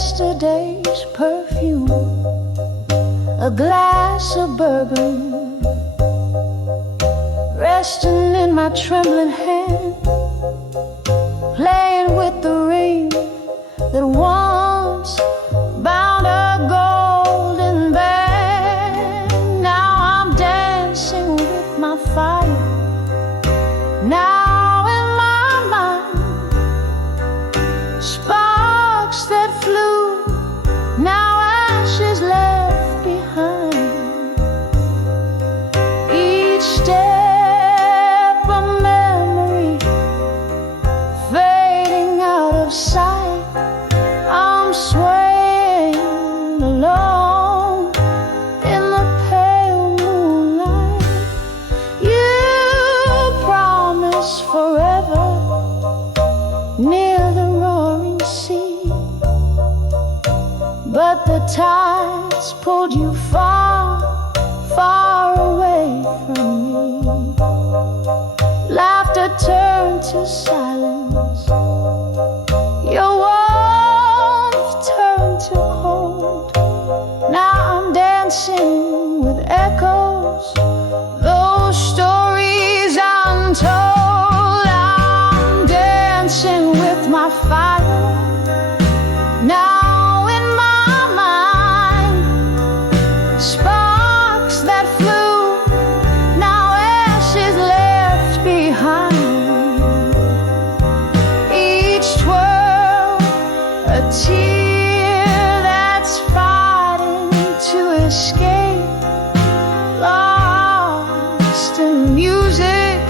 yesterday's perfume, a glass of bourbon resting in my trembling hand, playing with the ring that once bound a golden band. Now I'm dancing with my fire. Now in my mind, sparks that flew, now ashes left behind. Each step a memory fading out of sight. I'm swaying alone in the pale moonlight. You promised forever near the roaring sea, but the tides pulled you far, far away from me. Laughter turned to silence, your warmth turned to cold. Now I'm dancing with echoes, those stories untold. I'm dancing with my fire. Now in my mind, sparks that flew, now ashes left behind. Each twirl a tear that's fighting to escape, lost in music,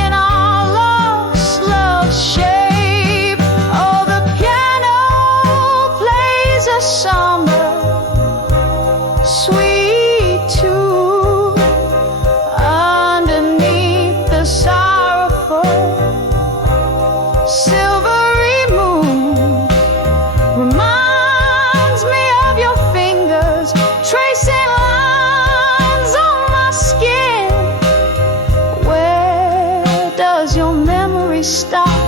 in our lost love shape. Oh, the piano plays a somber, sweet tune underneath the sorrowful silvery moon. Reminds me of your fingers tracing lines on my skin. Where does your memory stop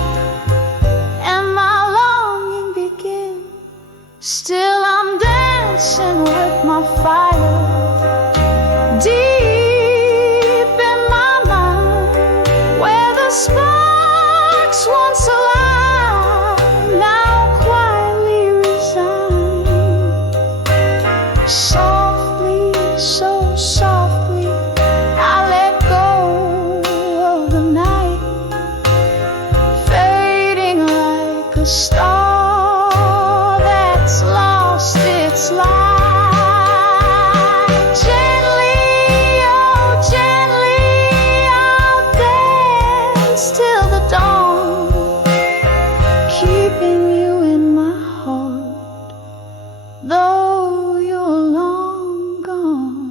and my longing begin? Still I'm dancing with my fire, deep in my mind, where the sparks once alive now quietly reside. Softly, so softly, I let go of the night, fading like a star that's lost its light. Gently, oh gently, I'll dance till the dawn, keeping you in my heart, though you're long gone.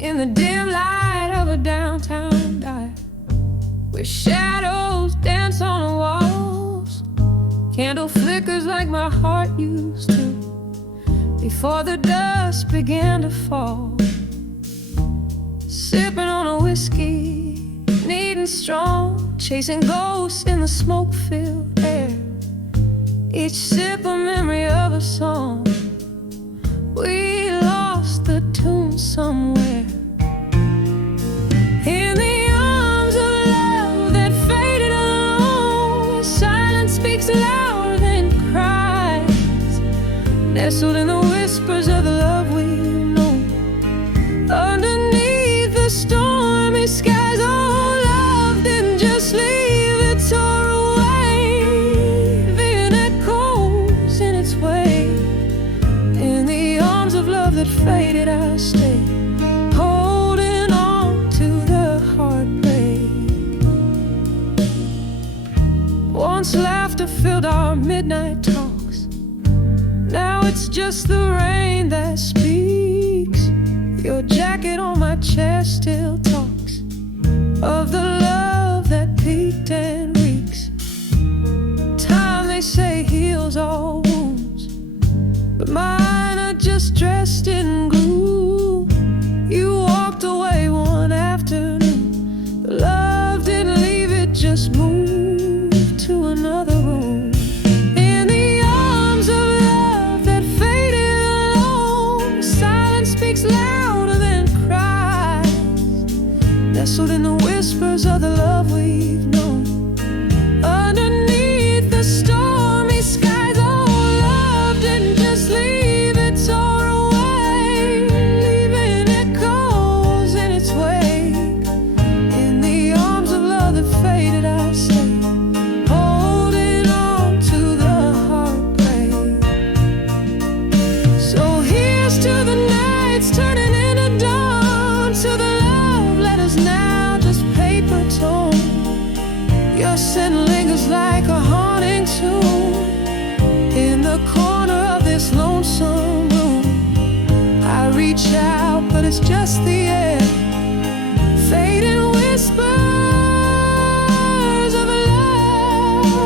In the dim light of a downtown dive, where shadows dance on the walls, candle flickers like my heart used to, before the dust began to fall. Sipping on a whiskey, neat and strong, chasing ghosts in the smoke-filled air. Each sip a memory of a song. We lost the tune somewhere. In the arms of love that faded alone, where silence speaks louder than cries, nestled in the whispers of the love we know, underneath the stormy skies. Oh, love didn't just leave, it tore away, leaving echoes in its way. In the arms of love that faded, I stay, holding on to the heartbreak. Once laughter filled our midnight talks, now it's just the rain that speaks. Your jacket on my chest still talks of the love that peaked and reeks. Time, they say, heals all wounds, but mine are just dressed in gloom. You walked away one afternoon, but love didn't leave, it just moved to another room. In the arms of love that faded alone, silence speaks louder than cries, nestled in the whispers of the love we've known. Underneath the stormy skies, oh, love didn't just leave, it tore away, leaving echoes in its wake. In the arms of love that faded, I say, holding on to the heartbreak. So here's to the nights turning into dawn, to the love letters now just paper torn. Your scent lingers like a haunting tune in the corner of this lonesome room. I reach out, but it's just the air, fading whispers of a love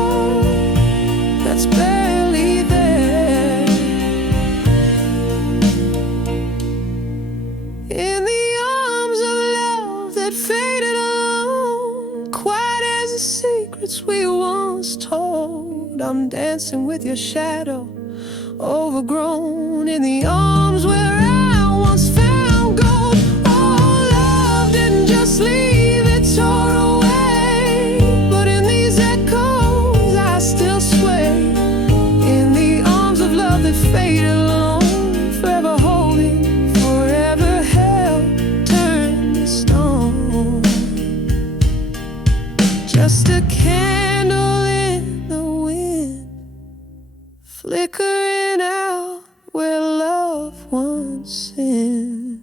that's barely there. In the arms of love that faded alone, quiet as the secrets we once told. I'm dancing with your shadow, overgrown, in the arms where I once found gold. Oh, love didn't just leave, it tore away, but in these echoes I still sway. In the arms of love that faded alone, forever holding, forever held, turned to stone. Just a candle in the wind, flickering out where love once sinned.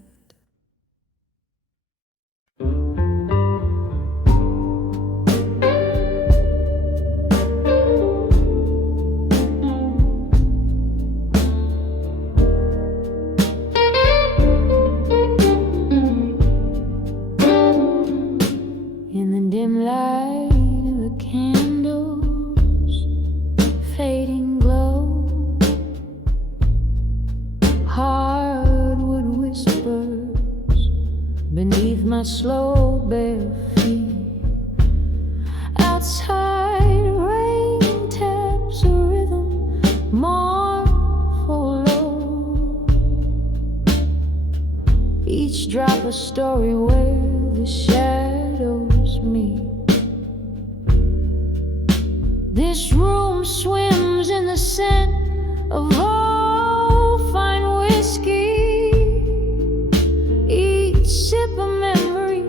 In the dim light of the candles, fading glow, hardwood whispers beneath my slow bare feet. Outside, rain taps a rhythm mournful low, each drop a story where the shadows meet. This room swims in the scent of old fine whiskey, each sip a memory,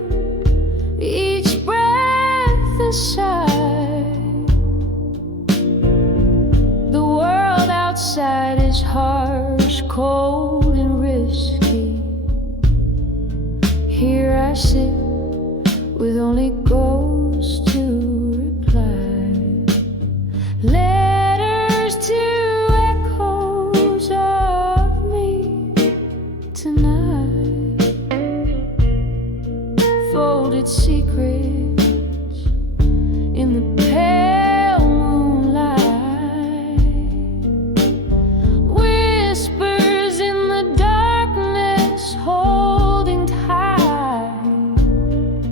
each breath a sigh. The world outside is harsh, cold and risky. Here I sit with only ghosts to reply, letters to echoes of me tonight, folded secrets in the pale moonlight, whispers in the darkness, holding tight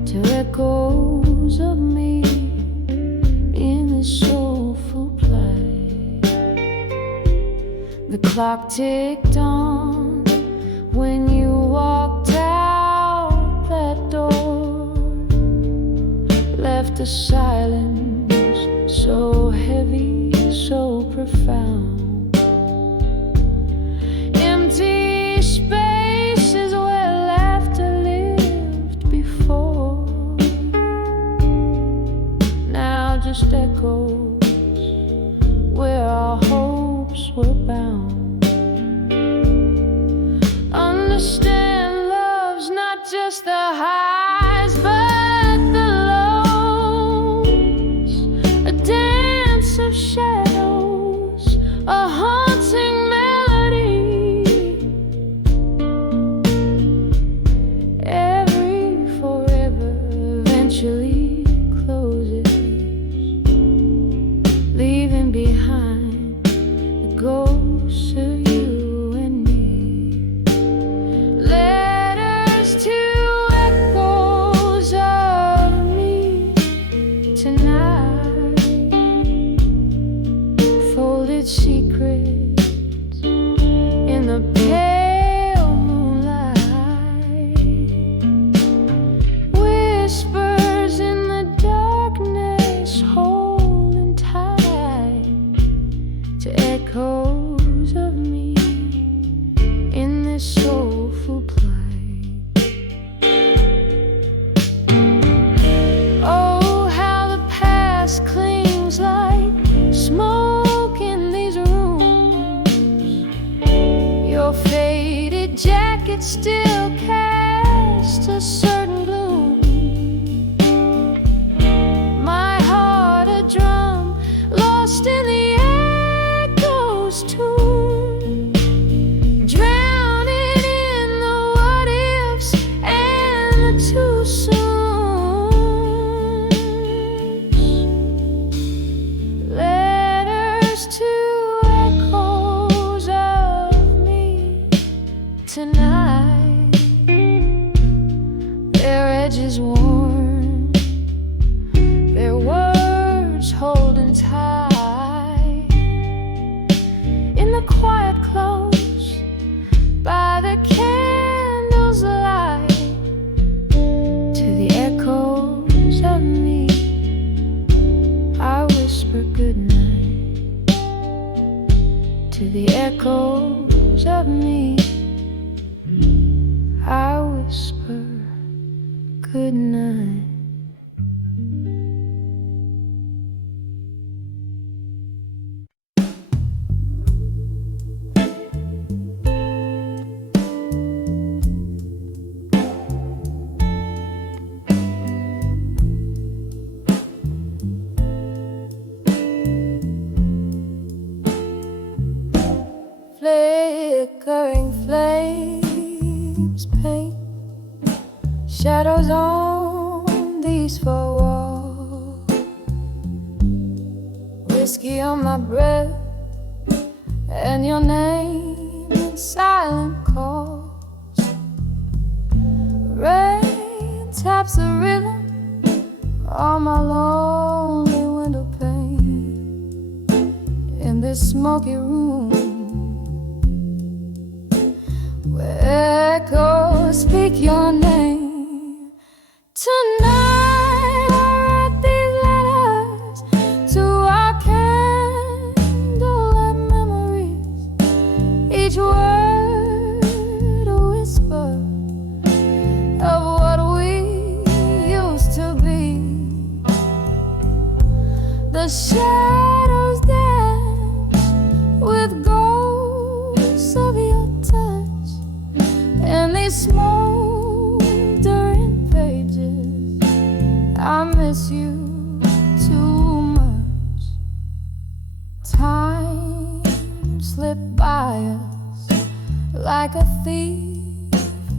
to echoes of me in this soulful plight. The clock ticked on when you walked out that door, left a silence so heavy, so profound. Empty spaces where laughter lived before, now just echoes where our hopes were bound. Understand, love's not just the highs, but the lows, a dance of shadows, a haunting melody. still cast a certain gloom. My heart a drum, lost in the echoes tune, drowning in the what ifs and the too soon. Letters to echoes of me tonight, their edges worn, their words holding tight in the quiet close by the candles light. To the echoes of me I whisper goodnight. To the echoes of me I whisper goodnight. Flickering flames paint shadows on these four walls. Whiskey on my breath and your name in silent calls. Rain taps the rhythm on my lonely window pane in this smoky room where echoes speak your name. Tonight I write these letters to our candlelight memories, each word a whisper of what we used to be. The shadows dance with ghosts of your touch, and these smoldering pages, I miss you too much. Time slipped by us like a thief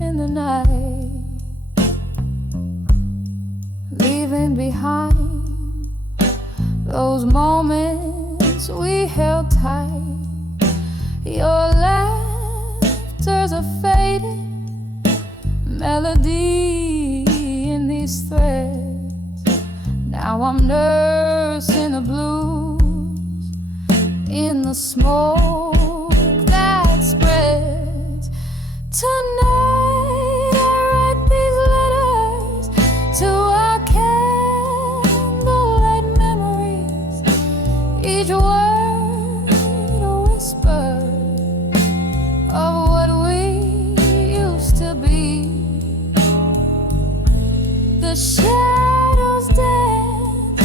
in the night, leaving behind those moments we held tight. Your laughter's a faded melody in these threads. Now I'm nursing the blues in the smoke that spreads. Tonight I write these letters to our candlelight memories, each word a whisper of what we used to be. The shadows dance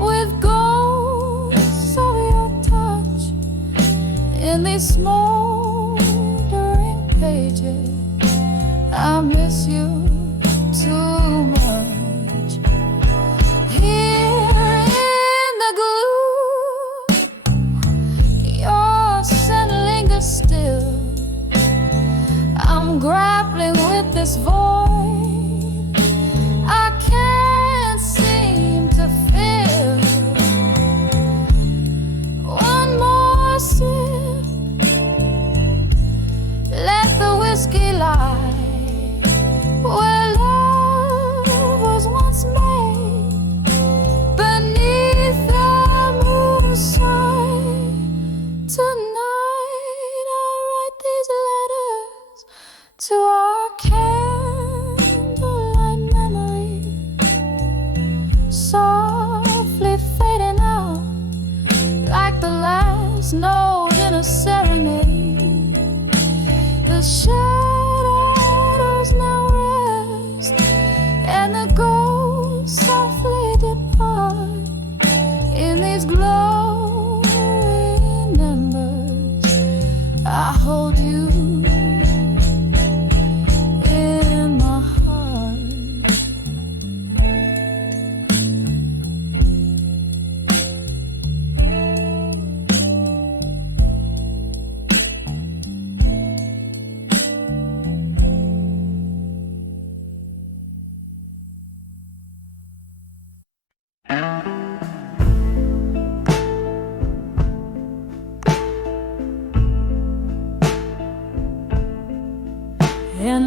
with ghosts of your touch in these smoldering pages. I miss you too much. Here in the glue, your scent lingers still. I'm grappling with this void I can't seem to fill. One more sip, let the whiskey lie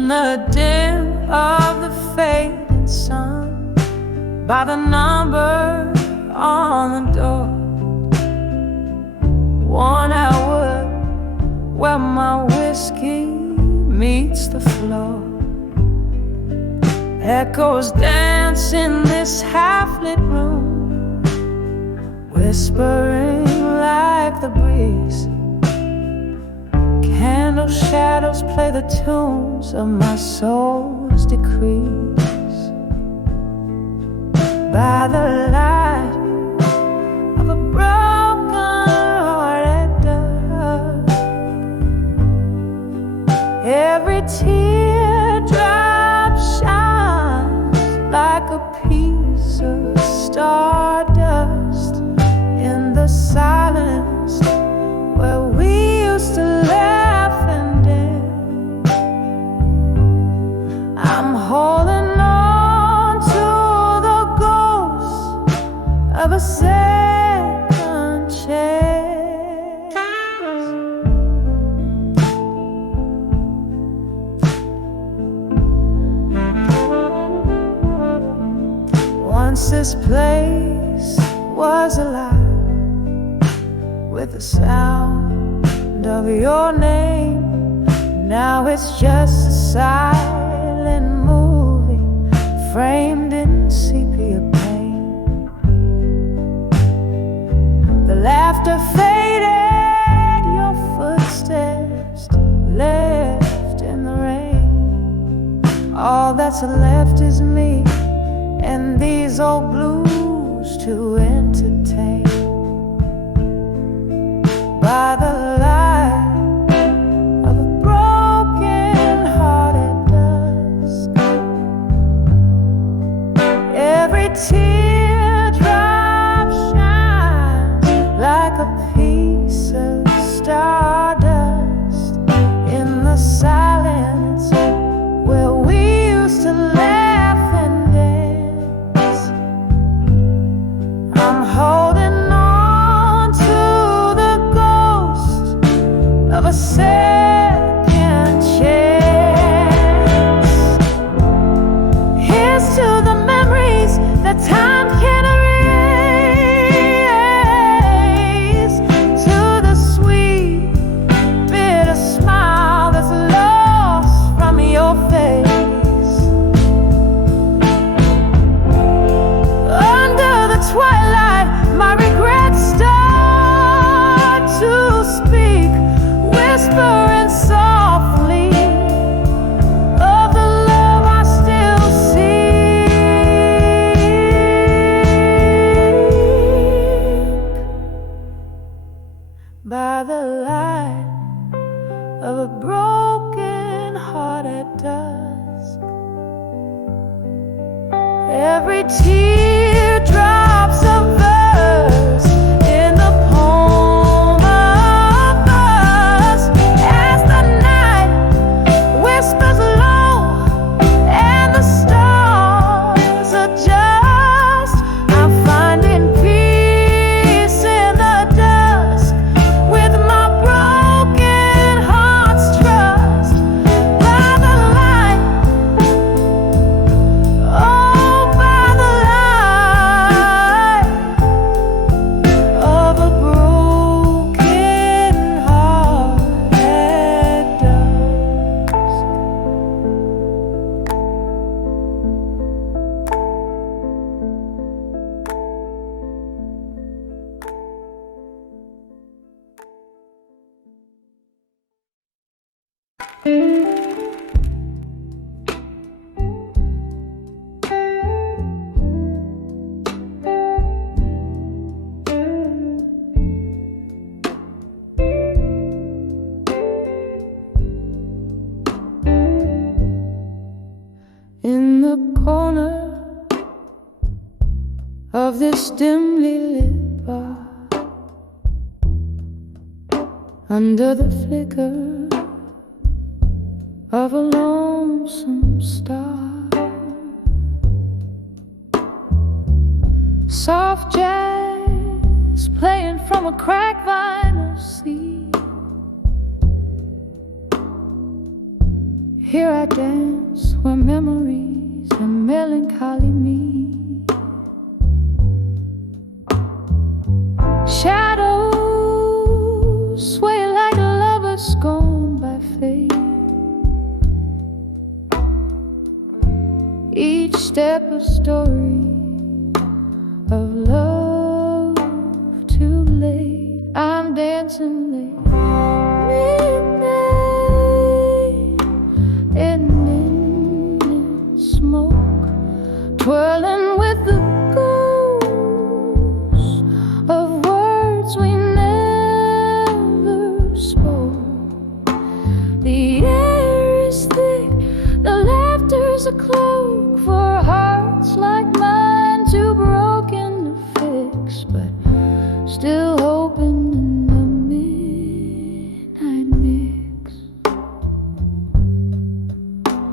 in the dim of the fading sun, by the number on the door, worn out wood where my whiskey meets the floor. Echoes dance in this half-lit room, whispering like the breeze. Candle shadows play the tunes of my soul's decrees. By the light of a broken-hearted dove, every teardrop shines like a piece of stardust in the silence where we used to laugh and dance. I'm holding on to the ghost of a second chance. Once this place was alive with the sound of your name. Now it's just a silent movie framed in sepia paint. The laughter faded, your footsteps left in the rain. All that's left is me and these old blues to entertain. By the light of a broken-hearted dusk, every teardrop shines like a piece of stardust in the silence where we used to laugh and dance. I'm holding of a second chance. Here's to the memories that time can erase, to the sweet, bitter smile that's lost from your face. Under the twilight, my regrets start to speak, whispering softly of the love I still seek. By the light of a broken-hearted dusk, every teardrop's a verse in the poem of us. As the night whispers low and the stars adjust, I'm finding peace in the dusk with my broken heart's trust. By the light, oh, by the light of a broken-hearted dusk. In the corner of this dimly lit bar, under the flicker of a lonesome star, soft jazz playing from a cracked vinyl seat. Here I dance where memories and melancholy meet. Shadows sway like lovers scorned by fate. Each step a story of love too late. I'm dancing late. Midnight in smoke, twirling with the ghosts of words we never spoke. The air is thick, the laughter's a cloak for hearts like mine, too broken to fix, but still hoping in the midnight mix.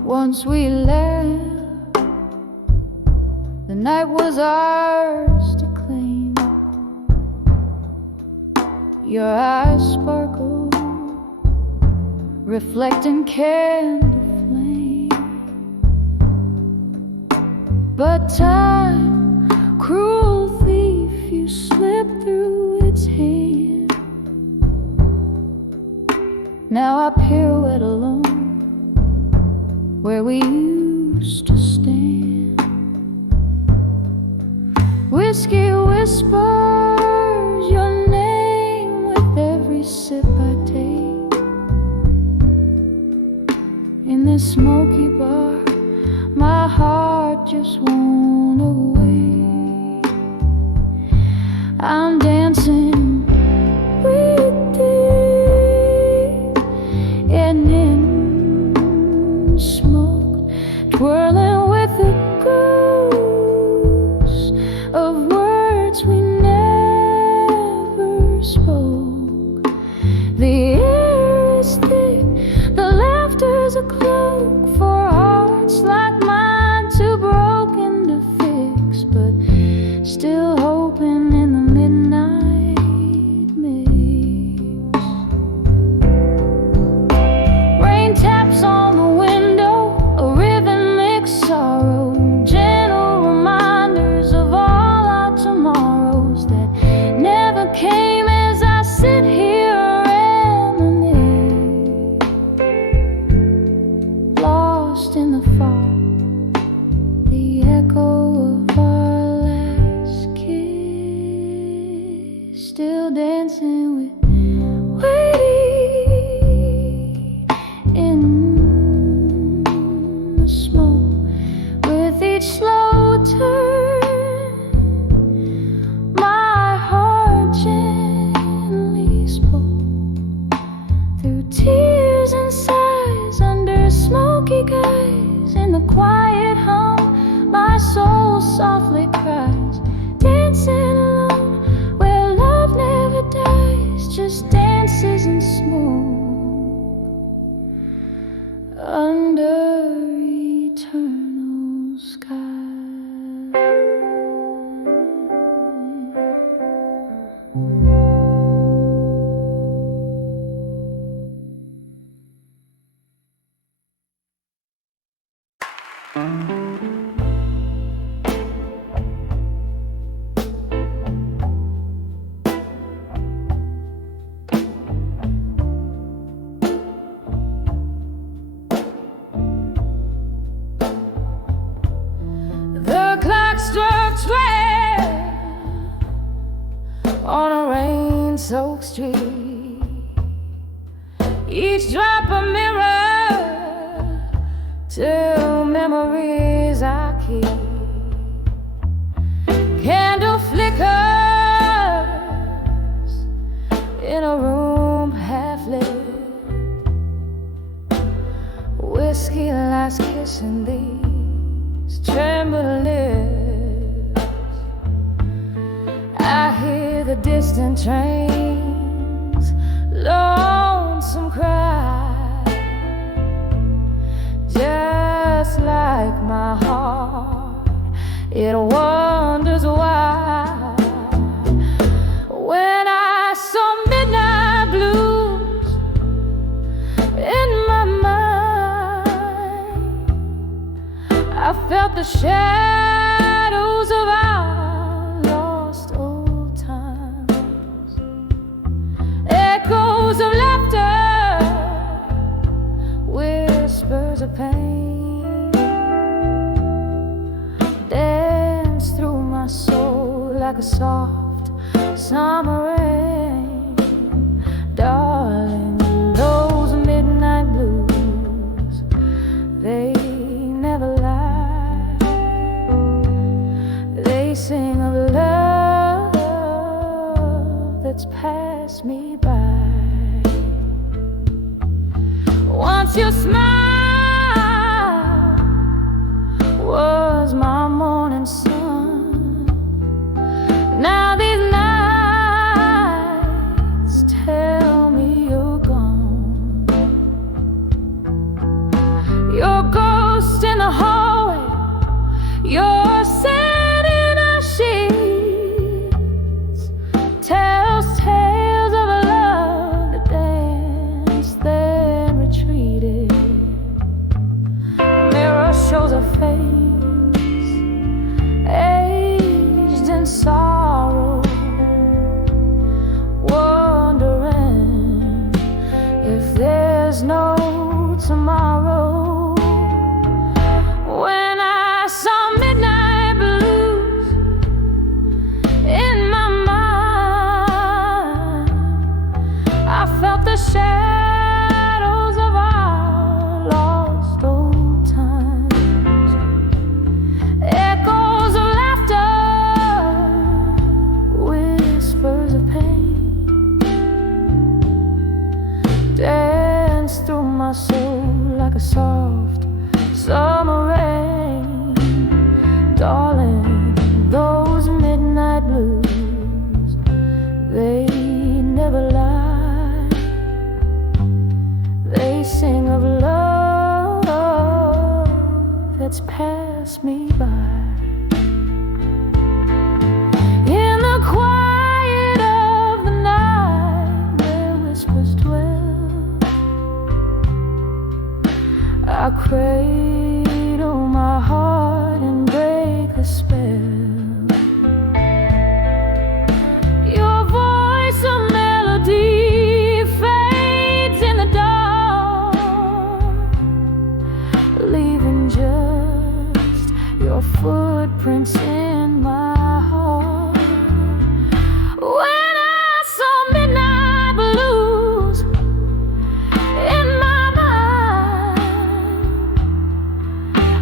Once we left, the night was ours to claim. Your eyes sparkle, reflecting candle flame. But time, cruel thief, you slip through its hand. Now I pirouette alone where we used to stand. Whiskey whispers your name with every sip I take. In this smoky bar, my heart just won't away. I'm dancing with thee and in smoke, twirling with the ghosts of words we never spoke. The air is thick, the laughter's a cloak for hearts like mine, too broken to fix, but still hoping in the midnight mix. Rain taps on the window, a rhythmic sorrow, gentle reminders of all our tomorrows that never came as I sit here reminisce. Lost in the fog, the echo of our last kiss, still dancing with waiting in the smoke. With each slow turn, my heart gently spoke. Through tears and sighs, under smoky skies, in the quiet hum, my soul softly cries. Dancing alone, where love never dies, just dances in smoke under eternal sky. The clock struck 12 on a rain-soaked street. Each drop a mirror to memories I keep. Candle flickers in a room half lit. Whiskey lies kissing these trembling lips. I hear the distant trains, lonesome cry, just like my heart, it wonders why. When I saw midnight blues in my mind, felt the shadows of our lost old times, echoes of laughter, whispers of pain, dance through my soul like a soft summer rain. Darling, those midnight blues, they never lie. They sing of love that's passed me by. Once your smile was my morning sun. Now these nights tell me you're gone. Your ghost in the hallway, your sand in our sheets, tells tales of a love that danced then retreated. Mirror shows a face aged in sorrow, wondering if there's no tomorrow. When I saw midnight blues in my mind, I felt the shadows of our lost old times, echoes of laughter, whispers of pain, dance through my soul like a soft summer rain. Darling, those midnight blues, they never lie. They sing of love that's passed me by. In the quiet of the night where whispers dwell, I cradle my heart and break the spell. Your voice of melody fades in the dark, leaving just your footprints in my heart. When I saw midnight blues in my mind,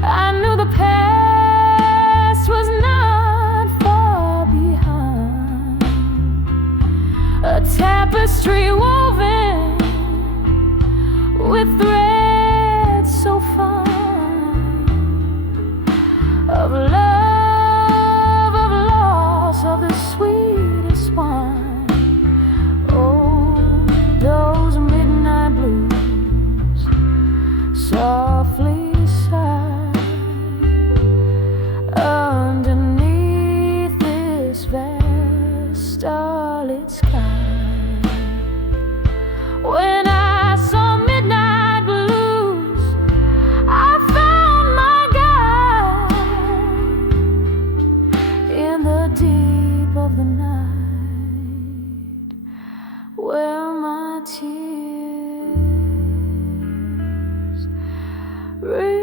I knew the past was not far behind. A tapestry woven with threads so fine, of love, of loss, of the sweetest wine. Oh, those midnight blues softly sigh underneath this vast starlit sky. When I saw midnight blues, I found my guide in the deep of the night, where my tears reside.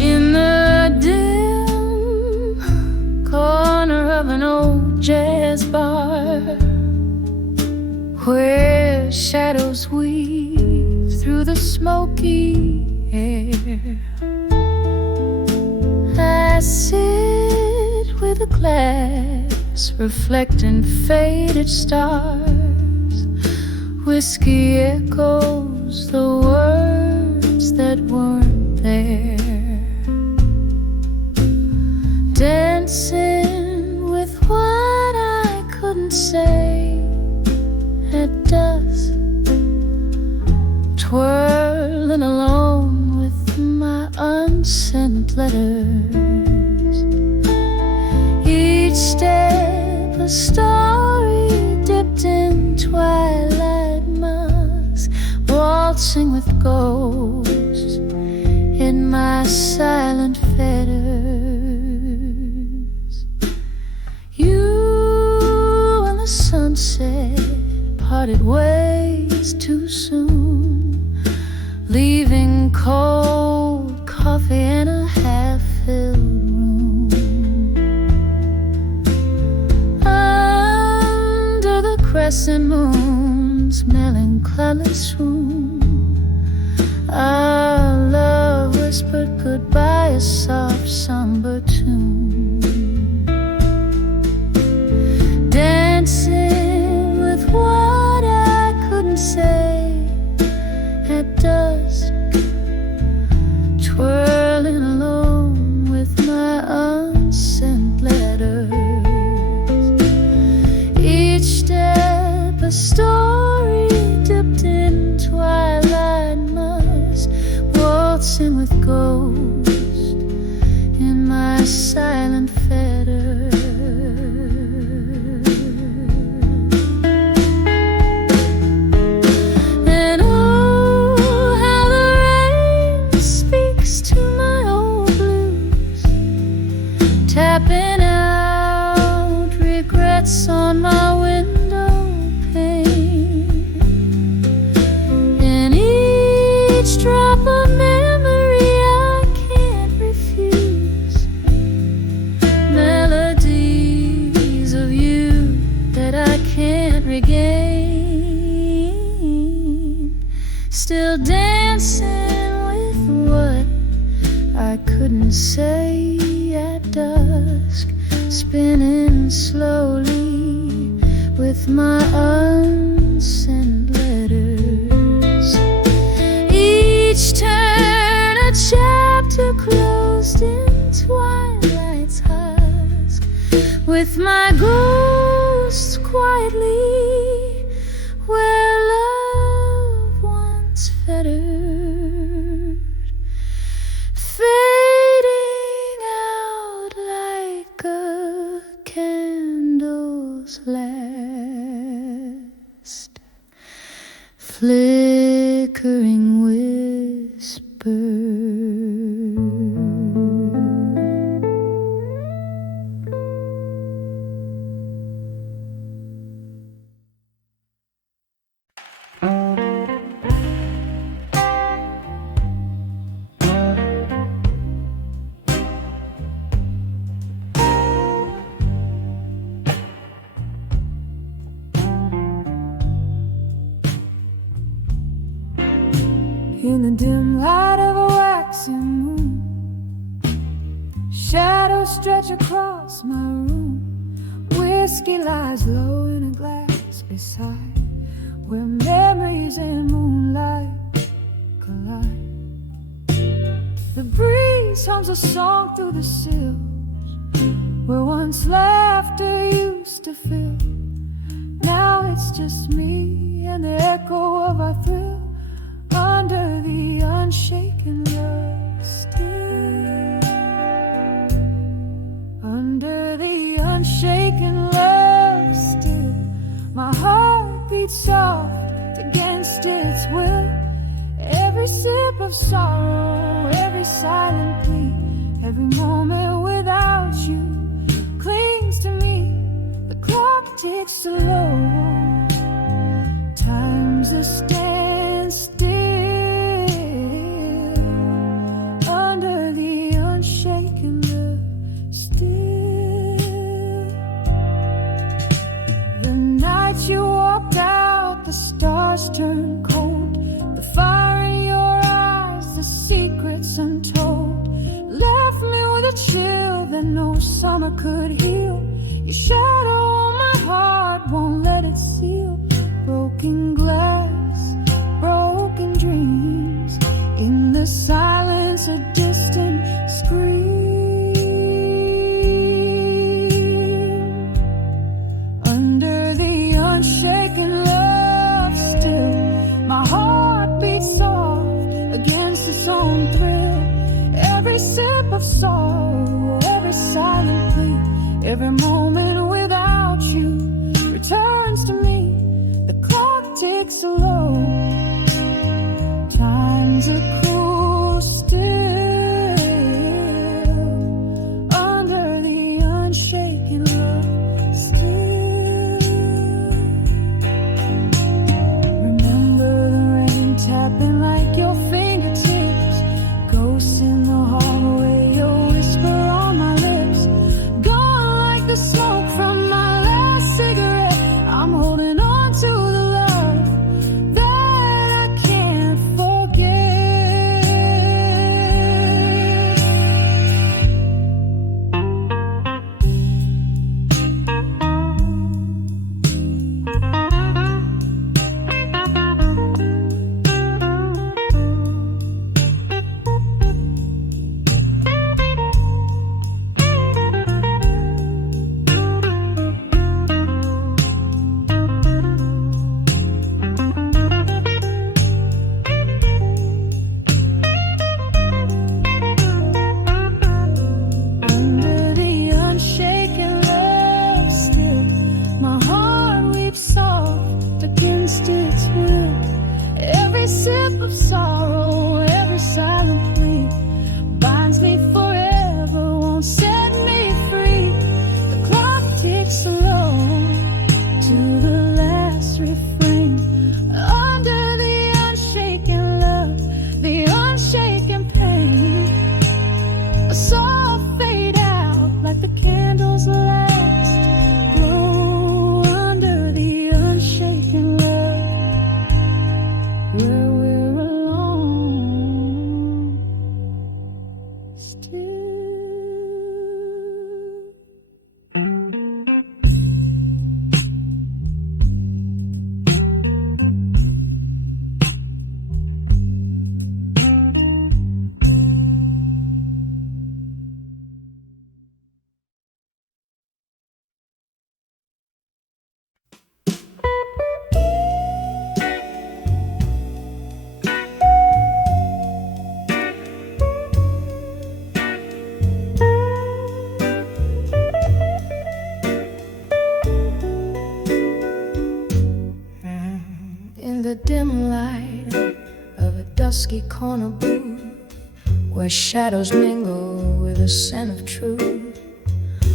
In the dim corner of an old jazz bar, where shadows weave through the smoky air, I sit with a glass reflecting faded stars. Whiskey echoes the words that weren't there. dancing with what I couldn't say at dusk, twirling alone with my unsent letters. Each step a story dipped in twilight musk, waltzing with ghosts in my silent fetters. You and the sunset parted ways too soon, leaving cold coffee in a half-filled room. Under the crescent moon's melancholy swoon, our love whispered goodbye, a soft, somber tune. Dancing with what I couldn't say at dusk, twirling alone with my unsent letters. Each step a story dipped in twilight musk, waltzing with ghosts in my silent fetters. And oh, how the rain speaks to my old blues, tapping out regrets on my window pane. And each drop of memory I can't refuse, melodies of you that I can't regain. Still dancing with what I couldn't say at dusk, spinning slowly with my unsent letters. Each turn a chapter closed in twilight's husk, with my ghosts quietly where love once fettered, fading out like a candle's last flickering whisper. In the dim light of a waxing moon, shadows stretch across my room. Whiskey lies low in a glass beside, where memories and moonlight collide. The breeze hums a song through the sills, where once laughter used to fill. Now it's just me and the echo of our thrill, under the unshaken love still. Under the unshaken love still, my heart beats soft against its will. Every sip of sorrow, every silent plea, every moment without you clings to me. The clock ticks slow, time's a standstill. Under the unshaken love still. The night you walked out, the stars turned cold. The fire in your eyes, the secrets untold, left me with a chill that no summer could heal. Your shadow on my heart won't let it seal. Broken glass, broken dreams, in the silence a distant scream. Every moment without you returns to me. The clock ticks slow. Time's a cruel still under the unshaken love still. Remember the rain tapping like your fingertips, ghosts in the hallway, your whisper on my lips, gone like the smoke from my last cigarette. I'm holding on to the love that I can't forget. Under the unshaken love still, my heart weeps soft against its will. Every sip of sorrow, every silent plea binds me forever, won't set me free. The clock ticks slow to the last refrain. Under the unshaken love, the unshaken pain, a soft fade out like the candles last glow. Under the unshaken love, where we're alone still. In the dim light of a dusky corner booth, where shadows mingle with the scent of truth,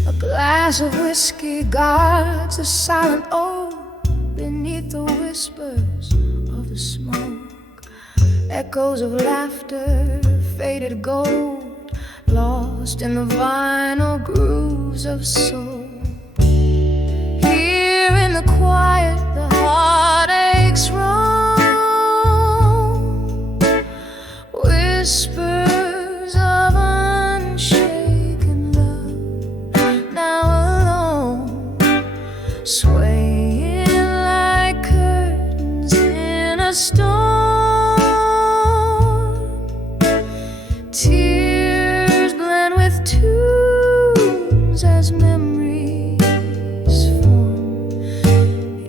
a glass of whiskey guards a silent oath beneath the whispers of the smoke. Echoes of laughter, faded gold, lost in the vinyl grooves of soul. Here in the quiet, the heartaches roam, whispers of unshaken love, now alone, swaying like curtains in a storm. Tears blend with tunes as memories form.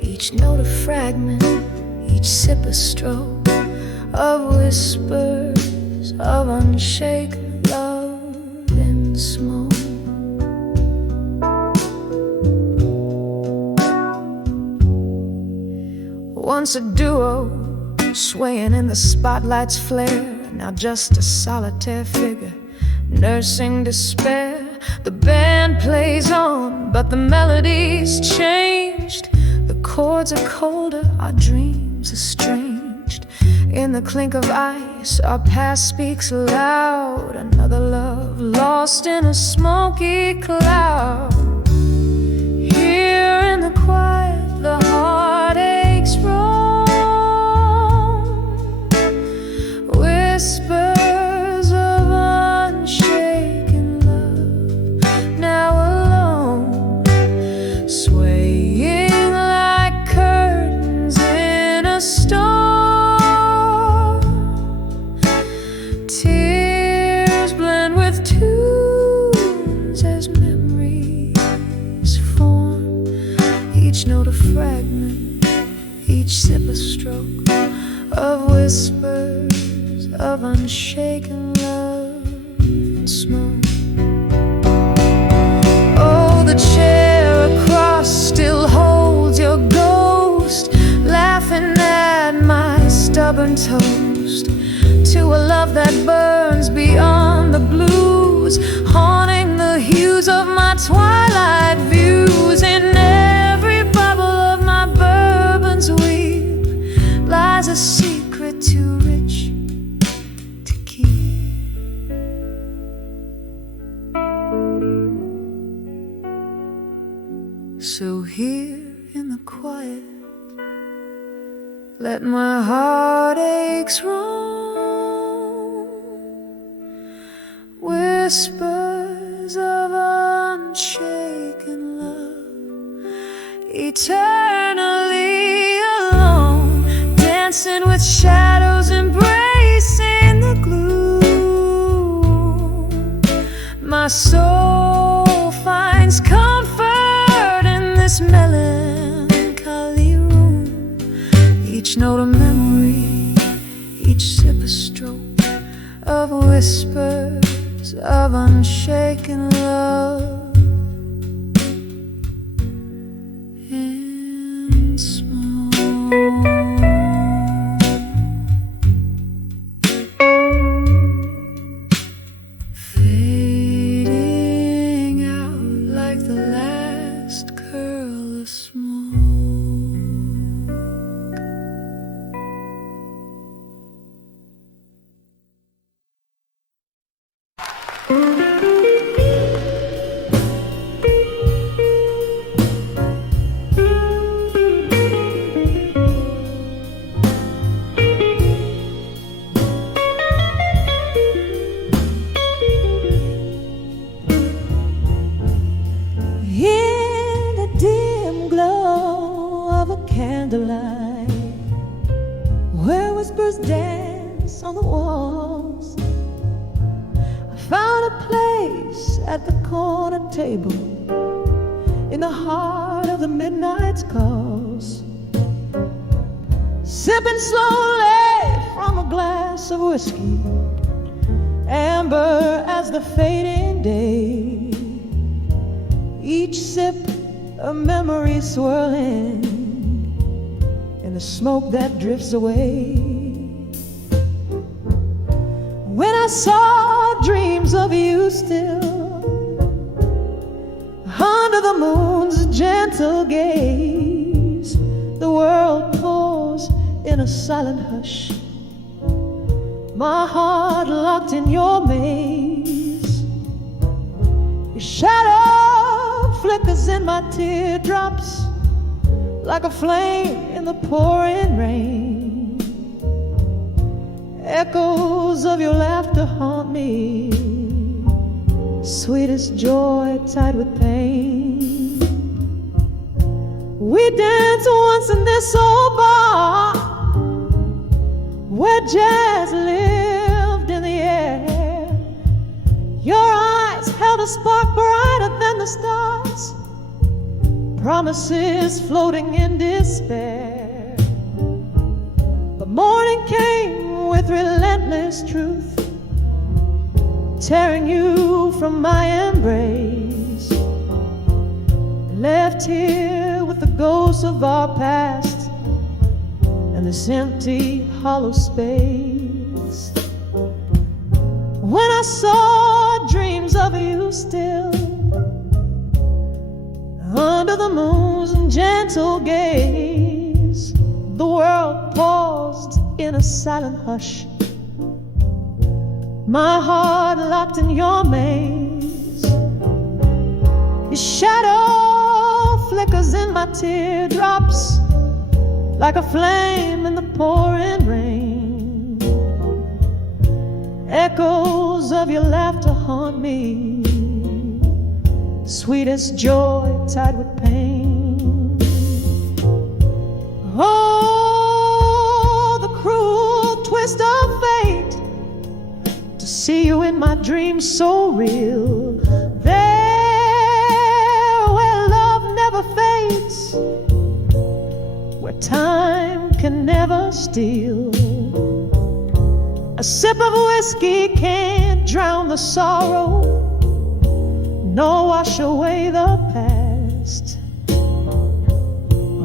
Each note a fragment, each sip a stroke of whispers of unshaken love and smoke. Once a duo, swaying in the spotlight's flare, now just a solitaire figure, nursing despair. The band plays on, but the melody's changed. The chords are colder, our dreams estranged. In the clink of ice, our past speaks loud. Another love lost in a smoky cloud. Here in the quiet, the heartaches roam, whispers of unshaken love, now alone, swaying like curtains in a storm. Tears blend with tunes as memories form. Each note a fragment, each sip a stroke of whispers of unshaken love and smoke. Oh, the toast to a love that burns beyond the blues, haunting the hues of my twilight views. In every bubble of my bourbon's weep lies a secret too rich to keep. So here in the quiet, let my heartaches roam, whispers of unshaken love, eternally alone, dancing with shadows, embracing the gloom. My soul finds comfort in this melancholy room. Each note a memory, each sip a stroke of whispers of unshaken love in smoke. Fading out like the last curl of smoke. In the dim glow of a candlelight, where whispers dance on the walls, I found a place at the corner table in the heart of the midnight's calls, sipping slowly from a glass of whiskey, amber as the fading day. Each sip a memory swirling in the smoke that drifts away. When I saw dreams of you still under the moon's gentle gaze, the world paused in a silent hush, my heart locked in your maze. Your shadow flickers in my teardrops like a flame in the pouring rain. Echoes of your laughter haunt me, sweetest joy tied with pain. We danced once in this old bar where jazz lived in the air. Your eyes held a spark brighter than the stars, promises floating in despair. But morning came with relentless truth, tearing you from my embrace, left here with the ghosts of our past and this empty hollow space. When I saw dreams of you still under the moon's gentle gaze, the world paused in a silent hush, my heart locked in your maze. Your shadow flickers in my teardrops like a flame in the pouring rain. Echoes of your laughter haunt me, sweetest joy tied with pain. Oh, the cruel twist of fate, to see you in my dreams so real. There where love never fades, where time can never steal. A sip of whiskey can't drown the sorrow, nor wash away the past.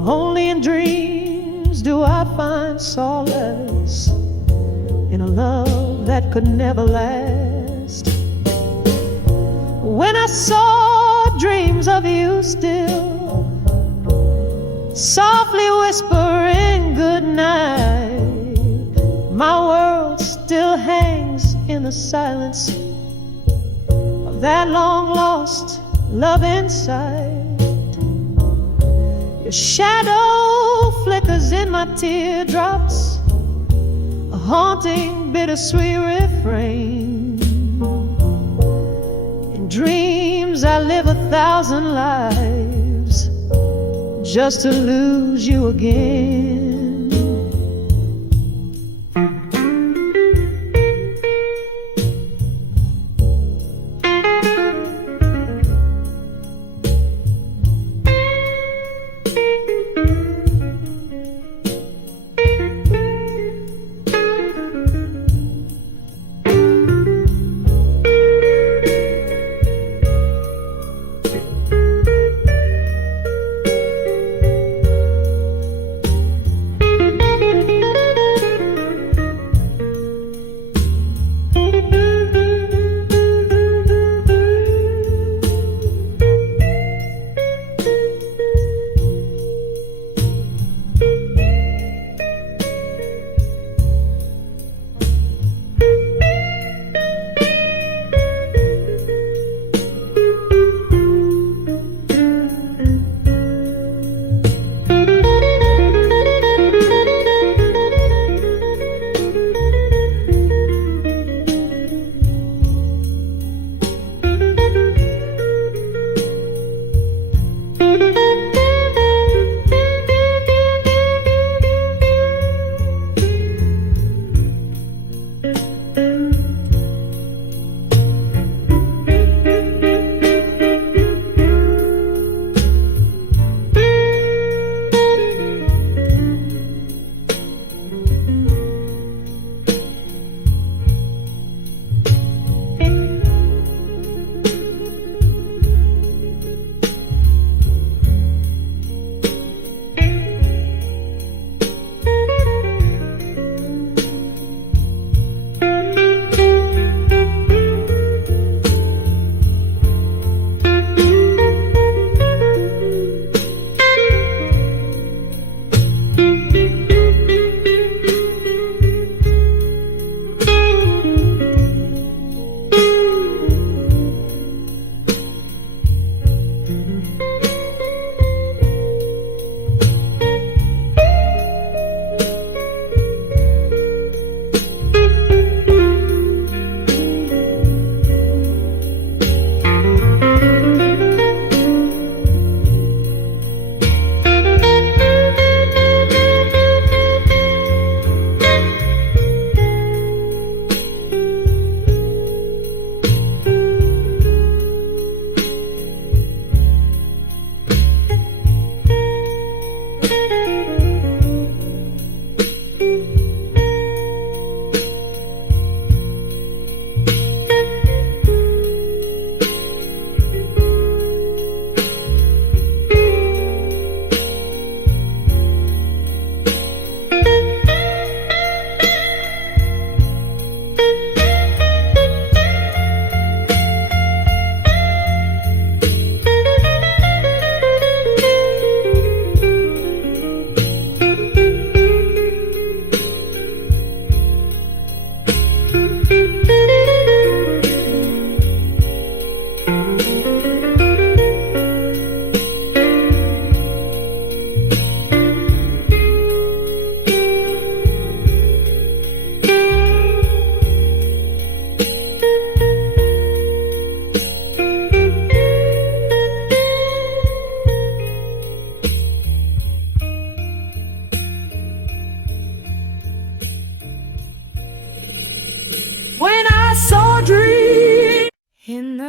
Only in dreams do I find solace, love that could never last. When I saw dreams of you still, softly whispering good night, my world still hangs in the silence of that long lost love inside. Your shadow flickers in my teardrops, a haunting bittersweet refrain. In dreams I live 1,000 lives just to lose you again.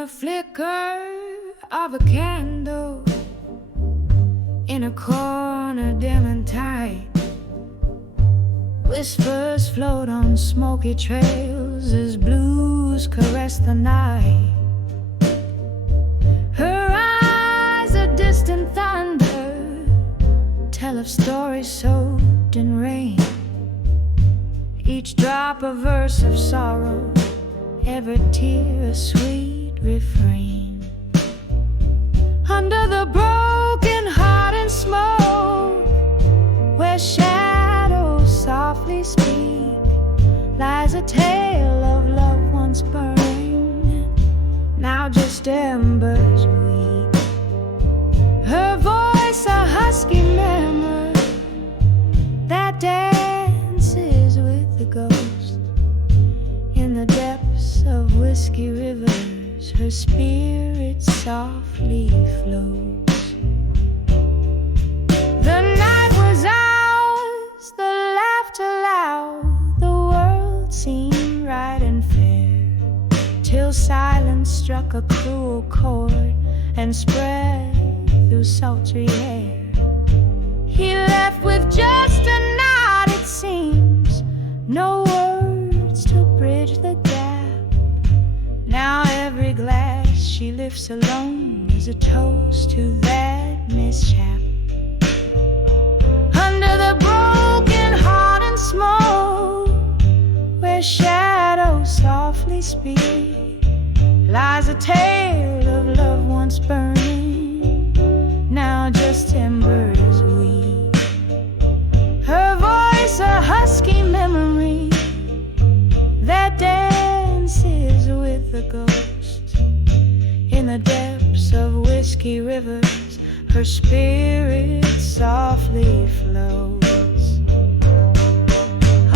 the flicker of a candle in a corner dim and tight. Whispers float on smoky trails as blues caress the night. Her eyes are distant thunder, tell of stories soaked in rain. each drop a verse of sorrow, every tear a sweet refrain. Under the broken heart and smoke, where shadows softly speak, lies a tale of love once burning, now just embers weak. Her voice a husky murmur that dances with the ghost. In the depths of whiskey rivers, her spirit softly flows. The night was ours, the laughter loud, the world seemed right and fair, till silence struck a cruel chord and spread through sultry air. He left with just a nod, it seems, no words to bridge the gap. Now every glass she lifts alone is a toast to that mishap. Under the broken heart and smoke, where shadows softly speak, lies a tale of love once burning, now just embers weak. Her voice a husky memory that dances with the ghost. In the depths of whiskey rivers, her spirit softly flows.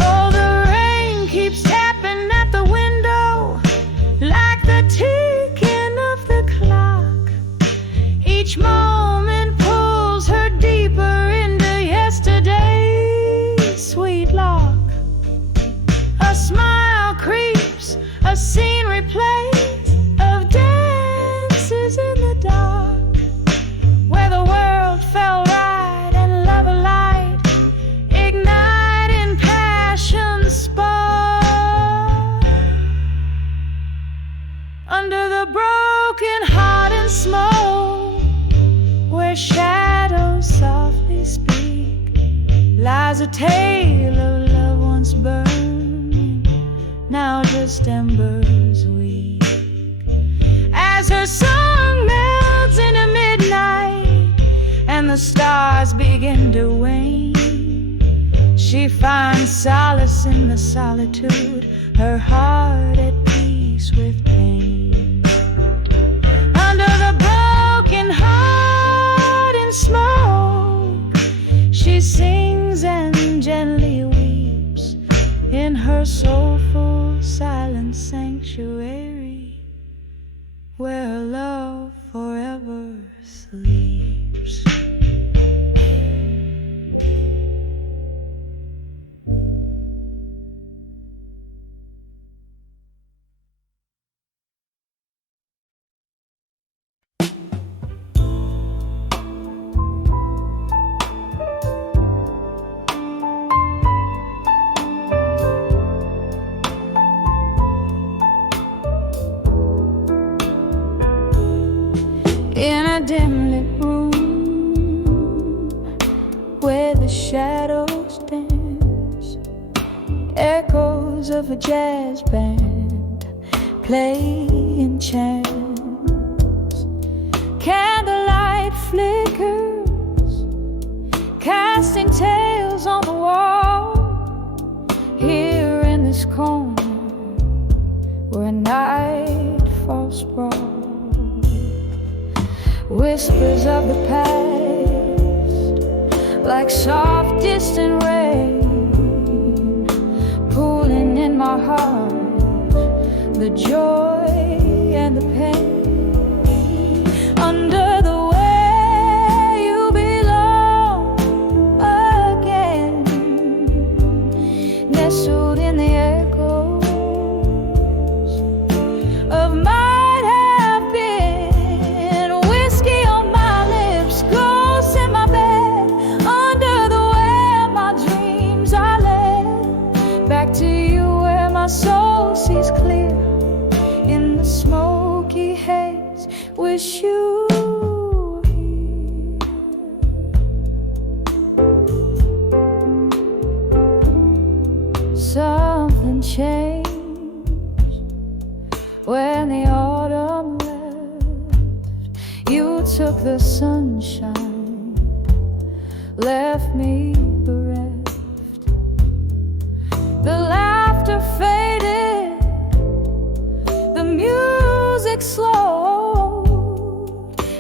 Oh, the rain keeps tapping at the window like the ticking of the clock. Each moment pulls her deeper into yesterday's sweet lock. A smile creeps, a scene replays of dances in the dark, where the world fell right and love alight, igniting passion's spark. Under the broken heart and smoke, where shadows softly speak, lies a tale of love once burning, now just embers weak. As her song melts into midnight and the stars begin to wane, she finds solace in the solitude, her heart at peace with pain. Under the broken heart and smoke, she sings and gently weeps in her soulful silent sanctuary, where love forever sleeps. In a dim lit room where the shadows dance, echoes of a jazz band play in chants. Candlelight flickers, casting tales on the wall. Here in this corner where night falls sprawl, whispers of the past, like soft distant rain, pulling in my heart the joy and the pain. Under the way you belong again, nestled in the echoes of my soul sees clear in the smoky You took the sunshine, left me bereft. The laughter faded, the music slowed.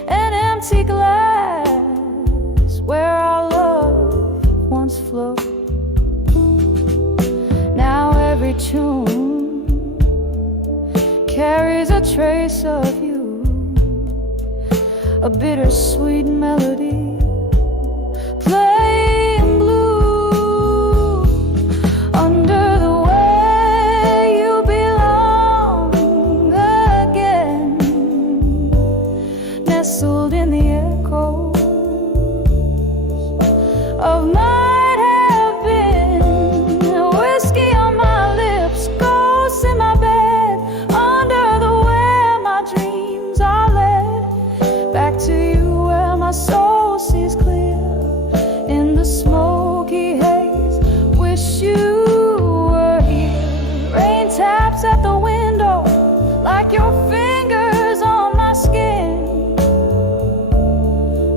An empty glass where our love once flowed. Now every tune carries a trace of you, a bittersweet melody playing blue. Under the way you belong again, nestled in the echoes of might have been. Whiskey on my lips, ghosts in my bed, under the where my dreams are led. Back to you where my soul sees clear in the smoky haze. Wish you were here. Rain taps at the window like your fingers on my skin.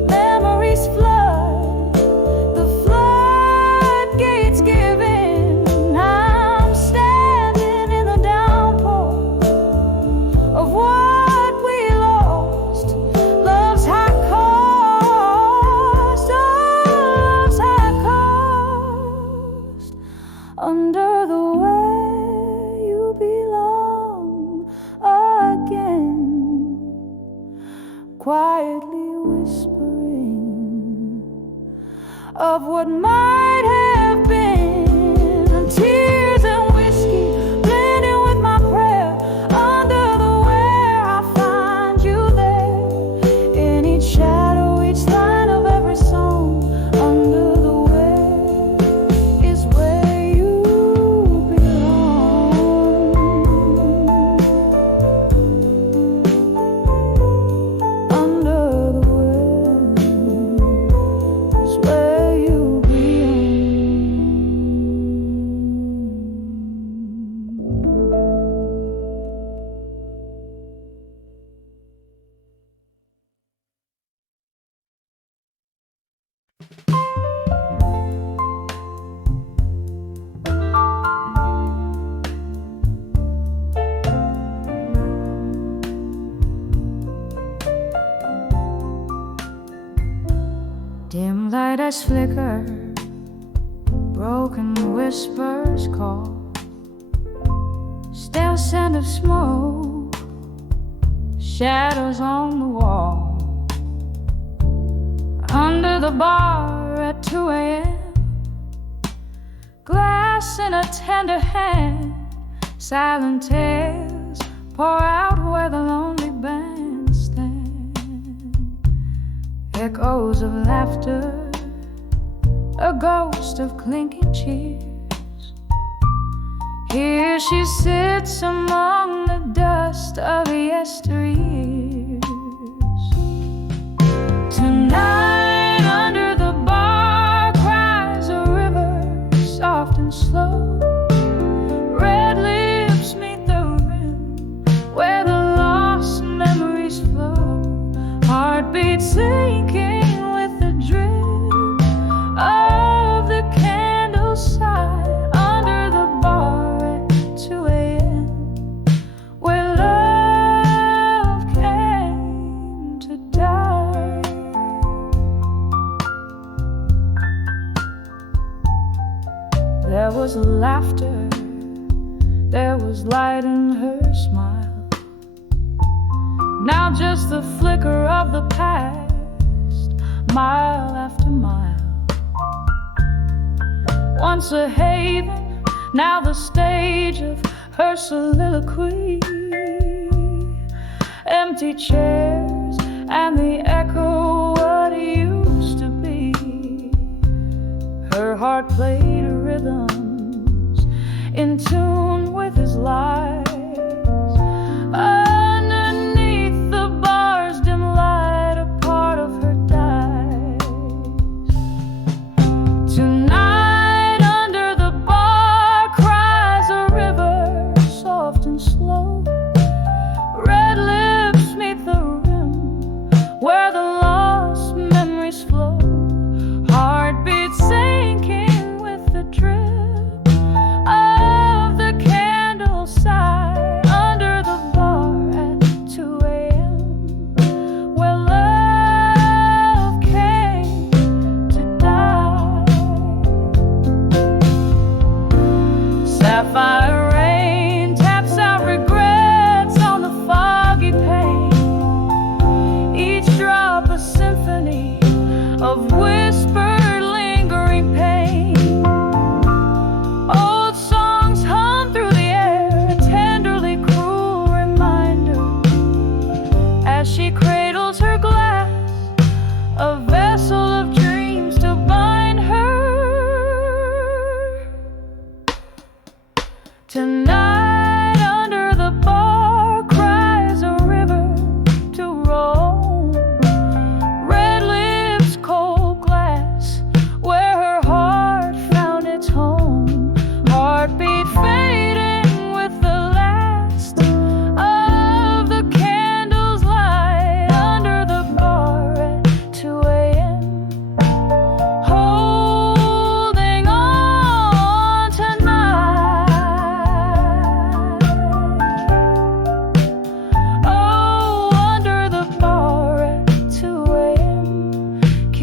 Memories flood, the floodgates give in. I'm standing in the downpour of what we lost. Love's high cost, oh, love's high cost. Under the way you belong again, quietly whispering of what might have been. Tears and whiskey blending with my prayer. Under the where I find you there, in each shadow, each line of every song. Under the where is where you belong. Under the where is where you belong. Dim light as flicker, broken whispers call. Stale scent of smoke, shadows on the wall. Under the bar at 2 a.m., glass in a tender hand. Silent tales pour out where the lonely band stand. Echoes of laughter, a ghost of clinking cheers. Here she sits among the dust of yesteryears. Tonight under the bar cries a river, soft and slow. Red lips meet the rim where the lost memories flow. Heartbeats sinking with the drip of the candle's side. Under the bar at 2 a.m., where love came to die. There was laughter, there was light in her smile. Now just the flicker of the past, mile after mile. Once a haven, now the stage of her soliloquy. Empty chairs and the echo what used to be. Her heart played rhythms in tune with his lies. Underneath the bar's dim light, a part of her dies. Tonight under the bar cries a river, soft and slow. Red lips meet the rim where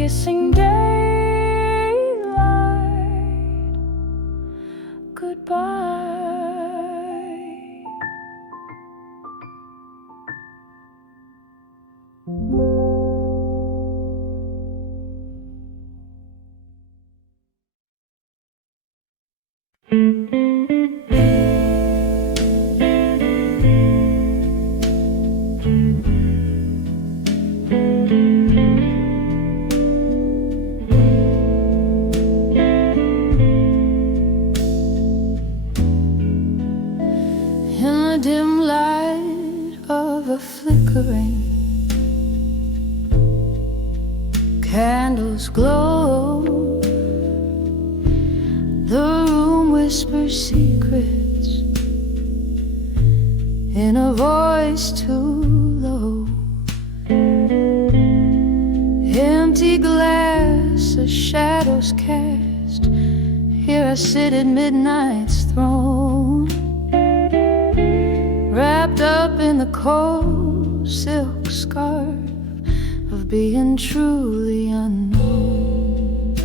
missing daylight. Goodbye. Dim light of a flickering candles glow. The room whispers secrets in a voice too low. Empty glass, a shadow's cast. Here I sit at midnight's throne, wrapped up in the cold silk scarf of being truly unknown.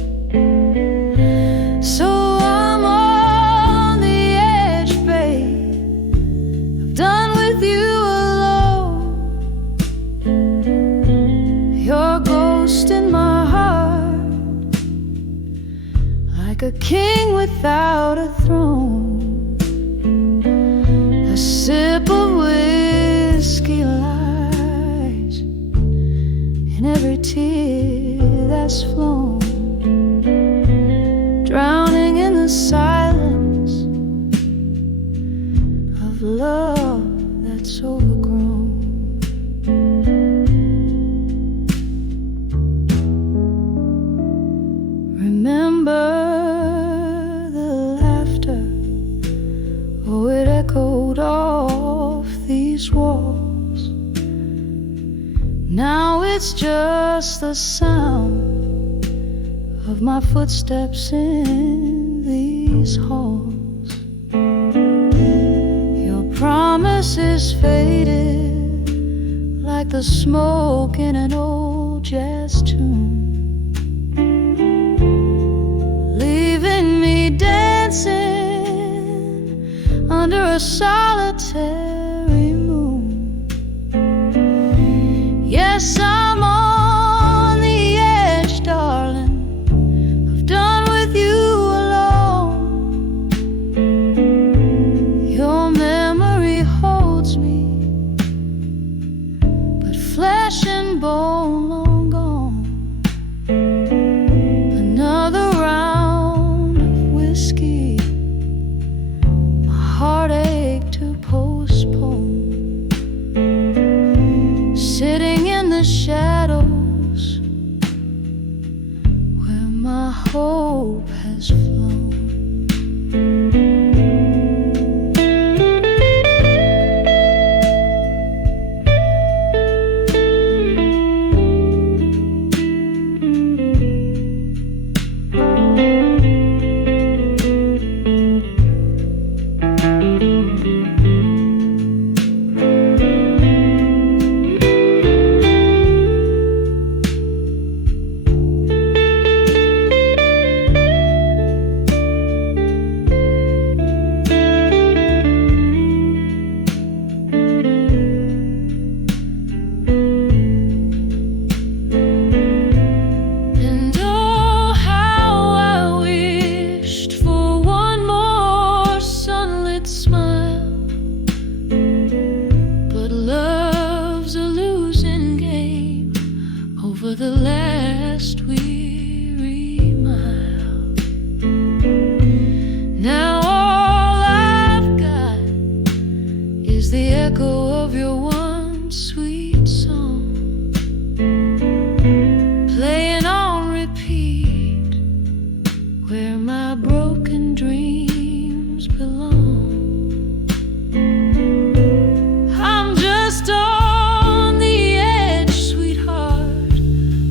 So I'm on the edge, babe. I'm done with you alone. Your ghost in my heart, like a king without a throne. A sip of whiskey lies in every tear that's flown, drowning in the silence of love that's overgrown. Remember the laughter, oh, it echoed off these walls. Now it's just the sound of my footsteps in these halls. Your promise is faded like the smoke in an old jazz tune, leaving me dancing under a solitary moon. Yes, I'm on the edge, darling. I've done with you alone. Your memory holds me, but flesh and bone long gone. Another round of whiskey, my heartache to postpone. Sitting in the shadows where my hope has flown. For the last weary mile, now all I've got is the echo of your one sweet song, playing on repeat where my broken dreams belong. I'm just on the edge, sweetheart.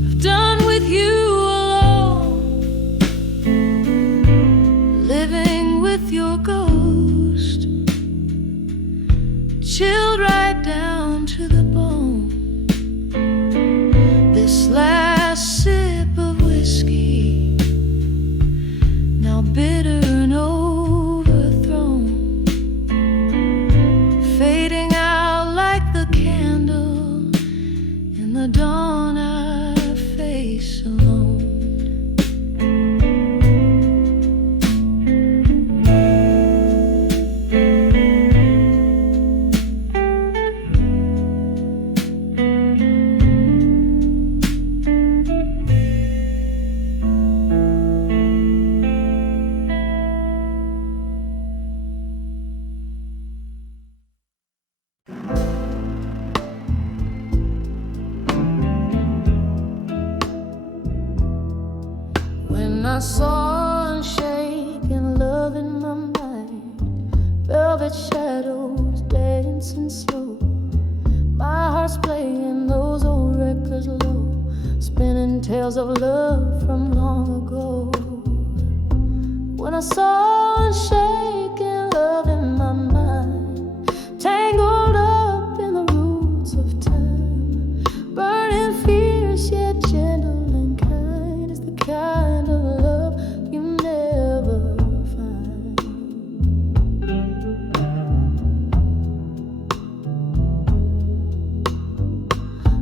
I've done with you I saw unshaken love in my mind, velvet shadows dancing slow. My heart's playing those old records low, spinning tales of love from long ago. When I saw unshaken love in my mind, tangled up in the roots of time, burning fierce yet gentle and kind, is the kind of love you never find.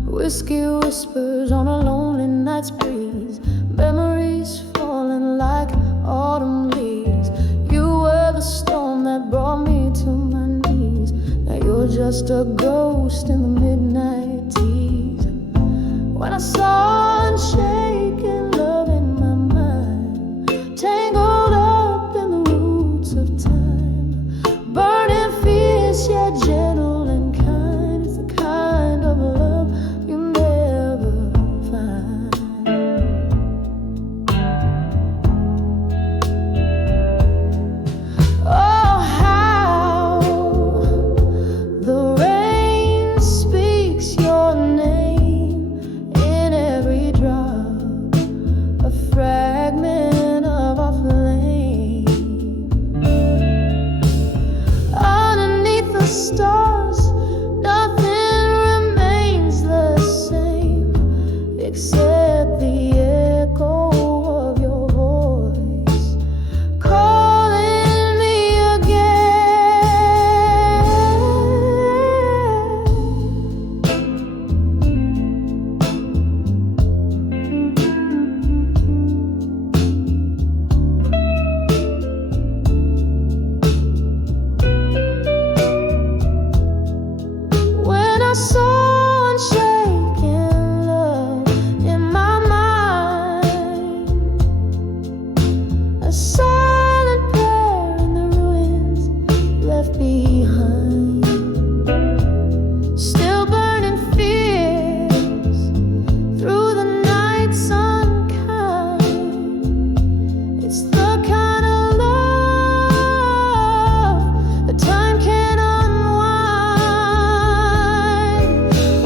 Whiskey whispers on a lonely night's breeze, memories falling like autumn leaves. You were the storm that brought me to my knees. Now you're just a ghost in the midnight tease. When I saw unshaken love in my mind, tangled up in the roots of time, burning fierce yet gentle and kind, it's the kind of love you never find. Oh, how the rain speaks your name in every drop, a fragment of a flame. Underneath the stars, nothing remains the same except the echo of your voice calling me when I saw unshaken love in my mind, a silent prayer in the ruins left behind, still burning fierce through the night's unkind. It's the kind of love that time can unwind.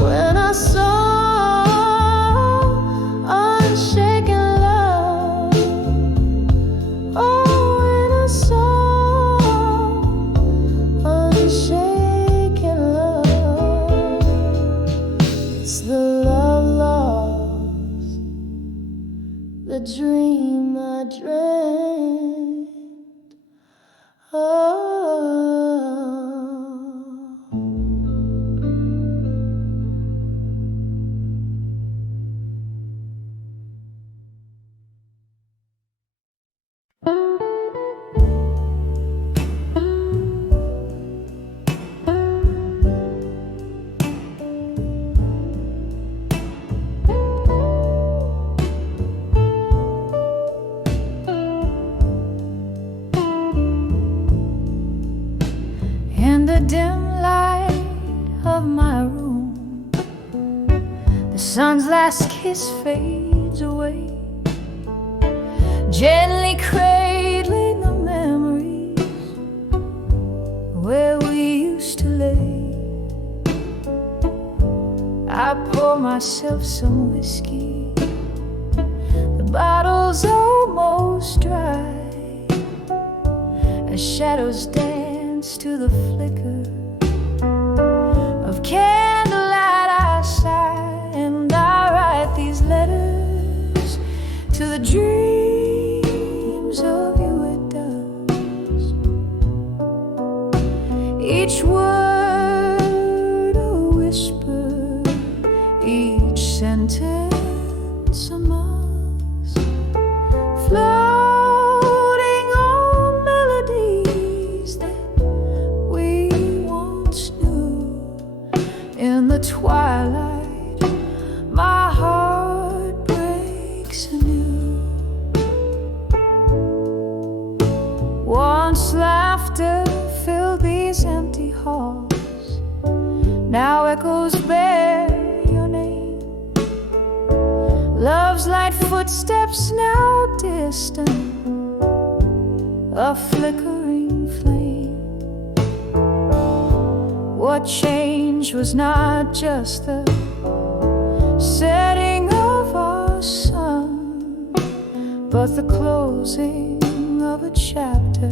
When I saw unshaken love, oh, when I saw unshaken love, it's the love lost, the dream I dreamt of. In the dim light of my room, the sun's last kiss fades away, gently cradling the memories where we used to lay. I pour myself some whiskey, the bottle's almost dry, as shadows dance to the flicker of candlelight. I sigh and I write these letters to the dreams of you at dusk. Each word a whisper, each sentence a musk, floating on melodies that we once knew. In the twilight, my heart breaks anew. Once laughter filled these empty halls, now echoes bear your name. Love's light footsteps now distant, a flickering flame. What changed was not just the setting of our sun, but the closing of a chapter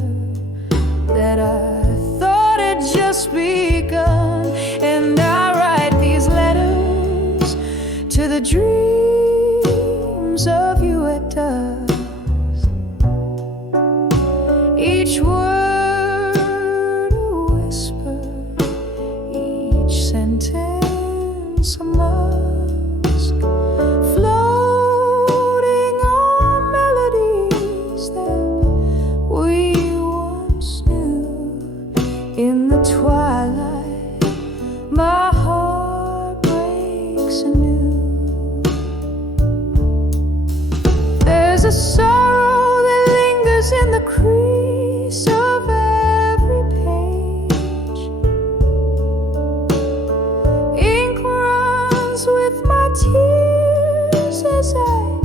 that I thought had just begun. And I write these letters to the dreams of you at dusk. Each word a whisper, each sentence a musk, floating on melodies that we once knew. In the twilight, my heart breaks anew. There's a sorrow that lingers in the crease of every page. Ink runs with my tears as I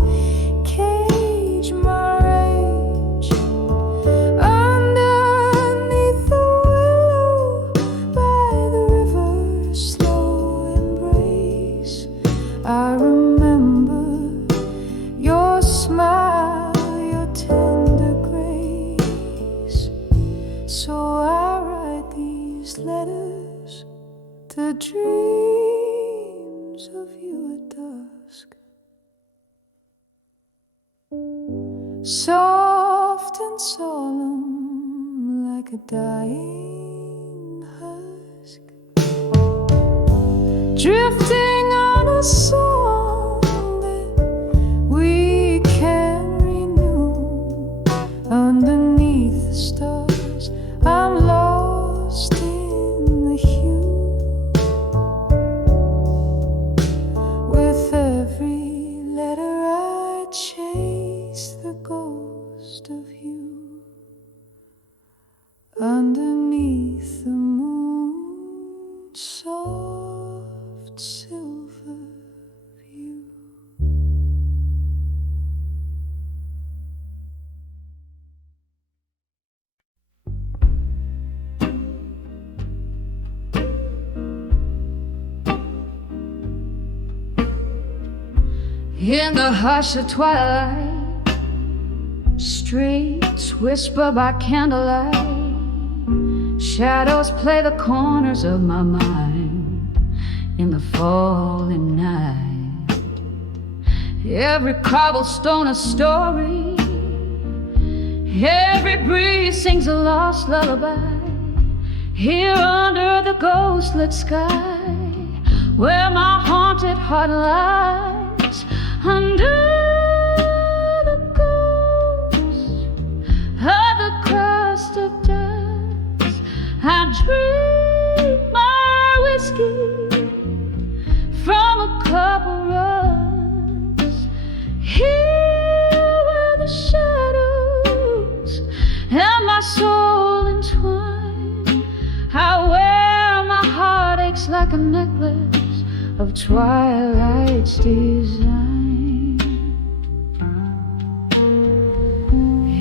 cage my rage. Underneath the willow by the river's slow embrace, I remember your smile, your tender grace. So I write these letters to dreams of you at dusk. Soft and solemn like a dying husk, drifting on a song that we can renew. Underneath the stars, I'm lost in the hue. With every letter I chase the ghost of you. Underneath the moon's soft silver view. In the hush of twilight, streets whisper by candlelight. Shadows play the corners of my mind in the falling night. Every cobblestone a story, every breeze sings a lost lullaby. Here under the ghost-lit sky, where my haunted heart lies, under the ghost of the crust of dust, I drink my whiskey from a cup of rust. Here where the shadows and my soul entwine, I wear my heartaches like a necklace of twilight's design.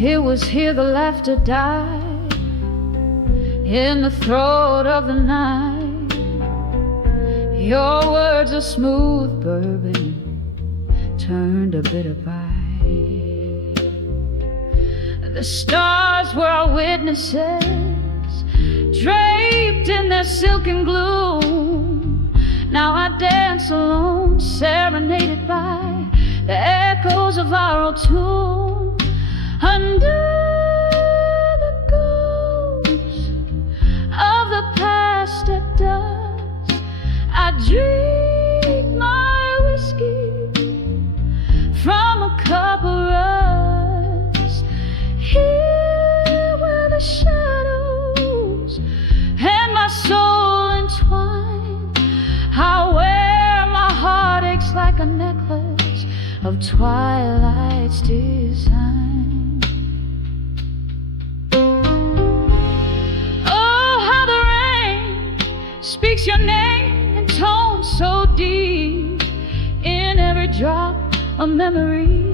It was here the laughter died, in the throat of the night. Your words of smooth bourbon turned a bitter pie. The stars were our witnesses, draped in their silken gloom. Now I dance alone, serenaded by the echoes of our old tune. Under the ghost of the past at dusk, I drink my whiskey from a cup of rust. Here where the shadows and my soul entwine, I wear my heartaches like a necklace of twilight's design. Speaks your name in tones so deep, in every drop a memory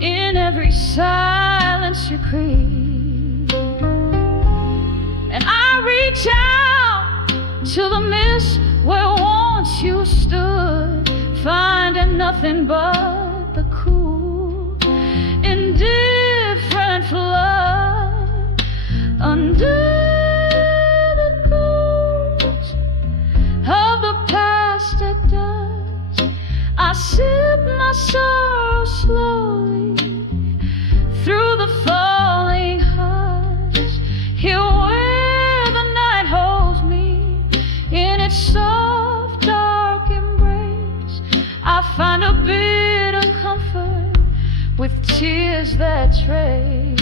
in every silence you create. And I reach out to the mist where once you stood, finding nothing but the cool, indifferent flood under the ghost of the past at dusk. I sip my sorrow slowly through the falling hush, here where the night holds me in its soft, dark embrace. I find a bit of comfort with tears that trace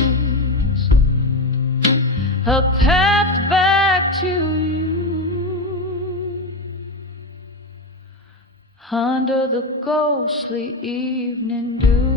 a path back to you under the ghostly evening dew.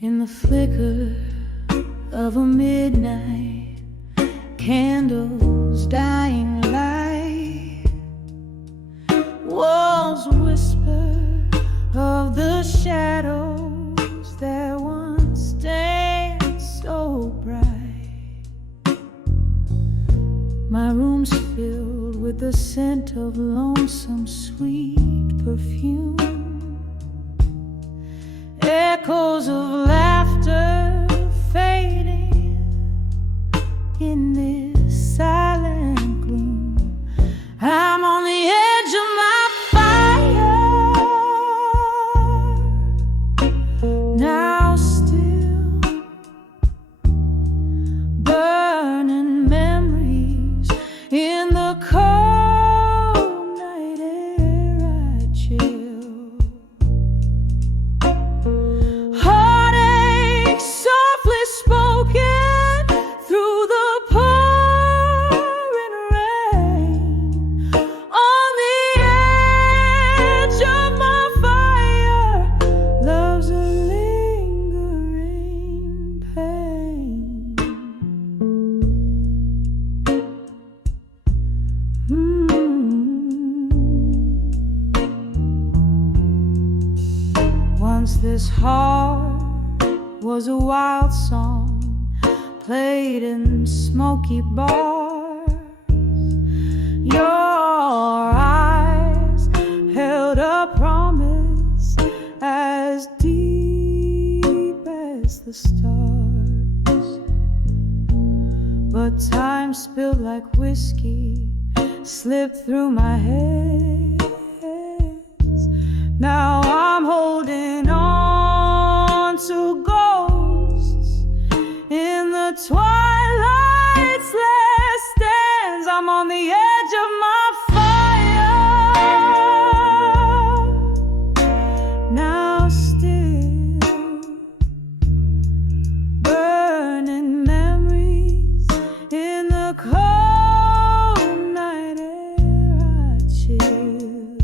In the flicker of a midnight, candles dying light, walls whisper of the shadows that once danced so bright. My room's filled with the scent of lonesome sweet perfume, echoes of laughter fading in this silent gloom. I'm on the edge of my fire, now still burning memories in the cold night air I chill. This heart was a wild song played in smoky bars. Your eyes held a promise as deep as the stars, but time spilled like whiskey slipped through my hands. Now I'm holding on to ghosts in the twilight's last stands. I'm on the edge of my fire, now still burning memories in the cold night air I chill.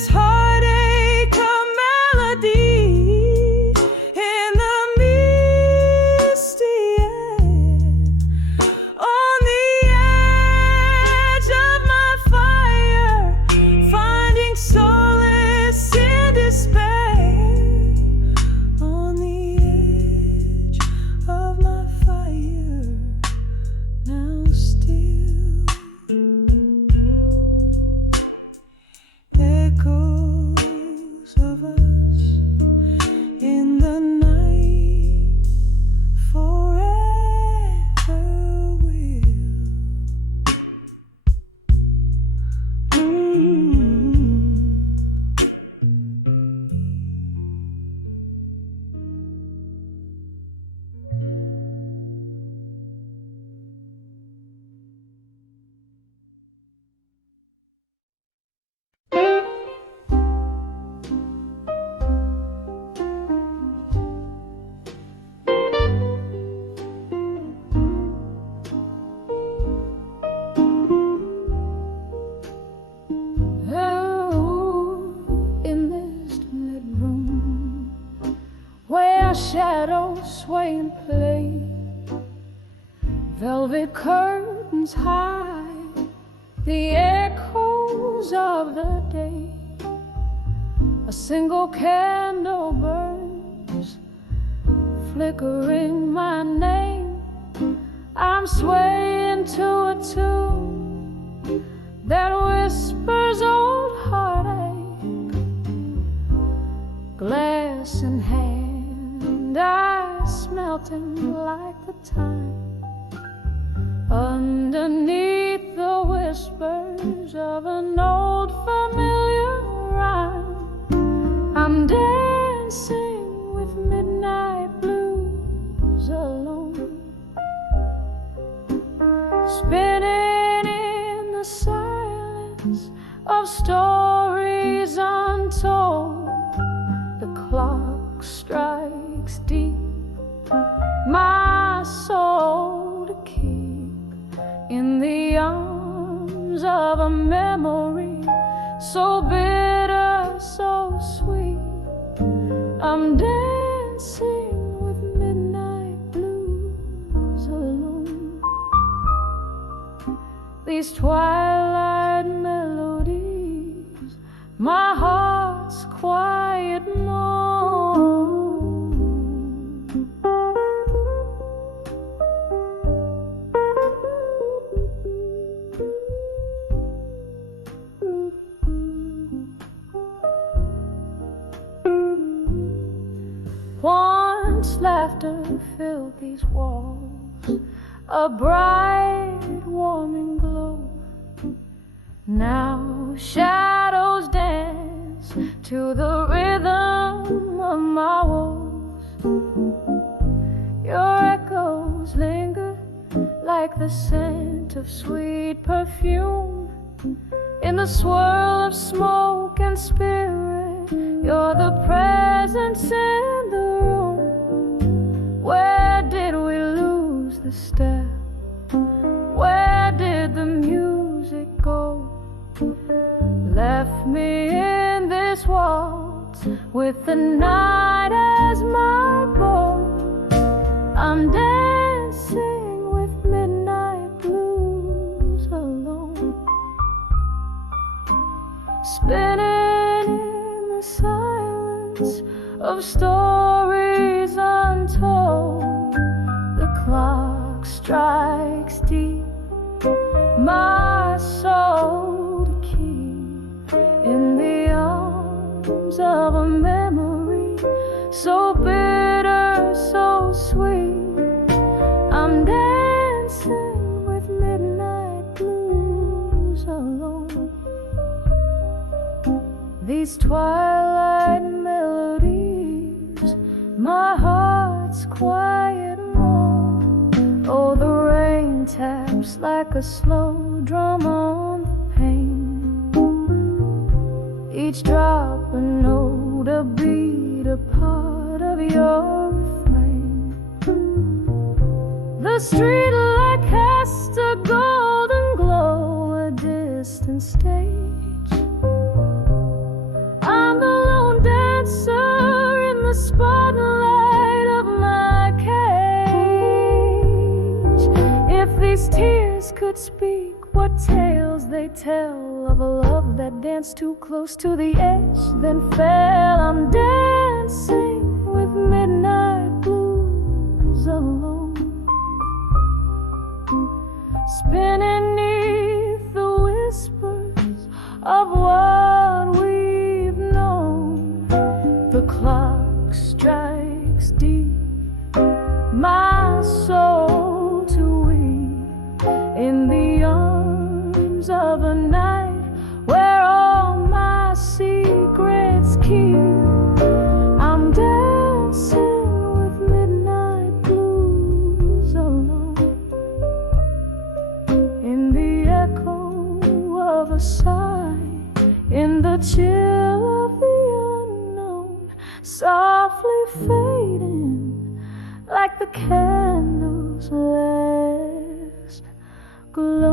this heartache a melody in the misty air. On the edge of my fire, finding solace in despair. On the edge of my fire, now still echoes of us in the night forever will. Oh, in this lit room where shadows sway and play, velvet curtains hide the echoes of the day. A single candle burns, flickering my name. I'm swaying to a tune that whispers old heartache. Glass in hand, eyes melting like the time. Underneath the whispers of an old familiar rhyme, I'm dancing with midnight blues alone, spinning in the silence of stories untold. The clock strikes deep, my soul to keep in the arms of a memory so bitter, so sweet. I'm dancing with midnight blues alone. These twilight melodies, my heart's quiet moan. Once laughter filled these walls, a bright, warming glow. Now shadows dance to the rhythm of my woes. Your echoes linger like the scent of sweet perfume in the swirl of smoke and spirit. You're the presence in the room. Where did we lose the step? Where did the music go? Left me in this waltz with the night as my bow. I'm dancing with midnight blues alone, spinning in the silence of stories untold. The clock strikes deep, my soul to keep in the arms of a memory so bitter, so sweet. I'm dancing with midnight blues alone. These twilight melodies, my heart's quiet moan. Oh, the rain taps like a slow drum on the pane. Each drop a note, a beat, a part of your refrain. The street light casts a golden glow, a distant stage. could speak, what tales they tell of a love that danced too close to the edge, then fell. I'm dancing with midnight blues alone, spinning neath the whispers of what we've known. The clock strikes deep, my soul to weep in the arms of a night where all my secrets keep. I'm dancing with midnight blues alone, in the echo of a sigh, in the chill of the unknown, softly fading like the candles last glow.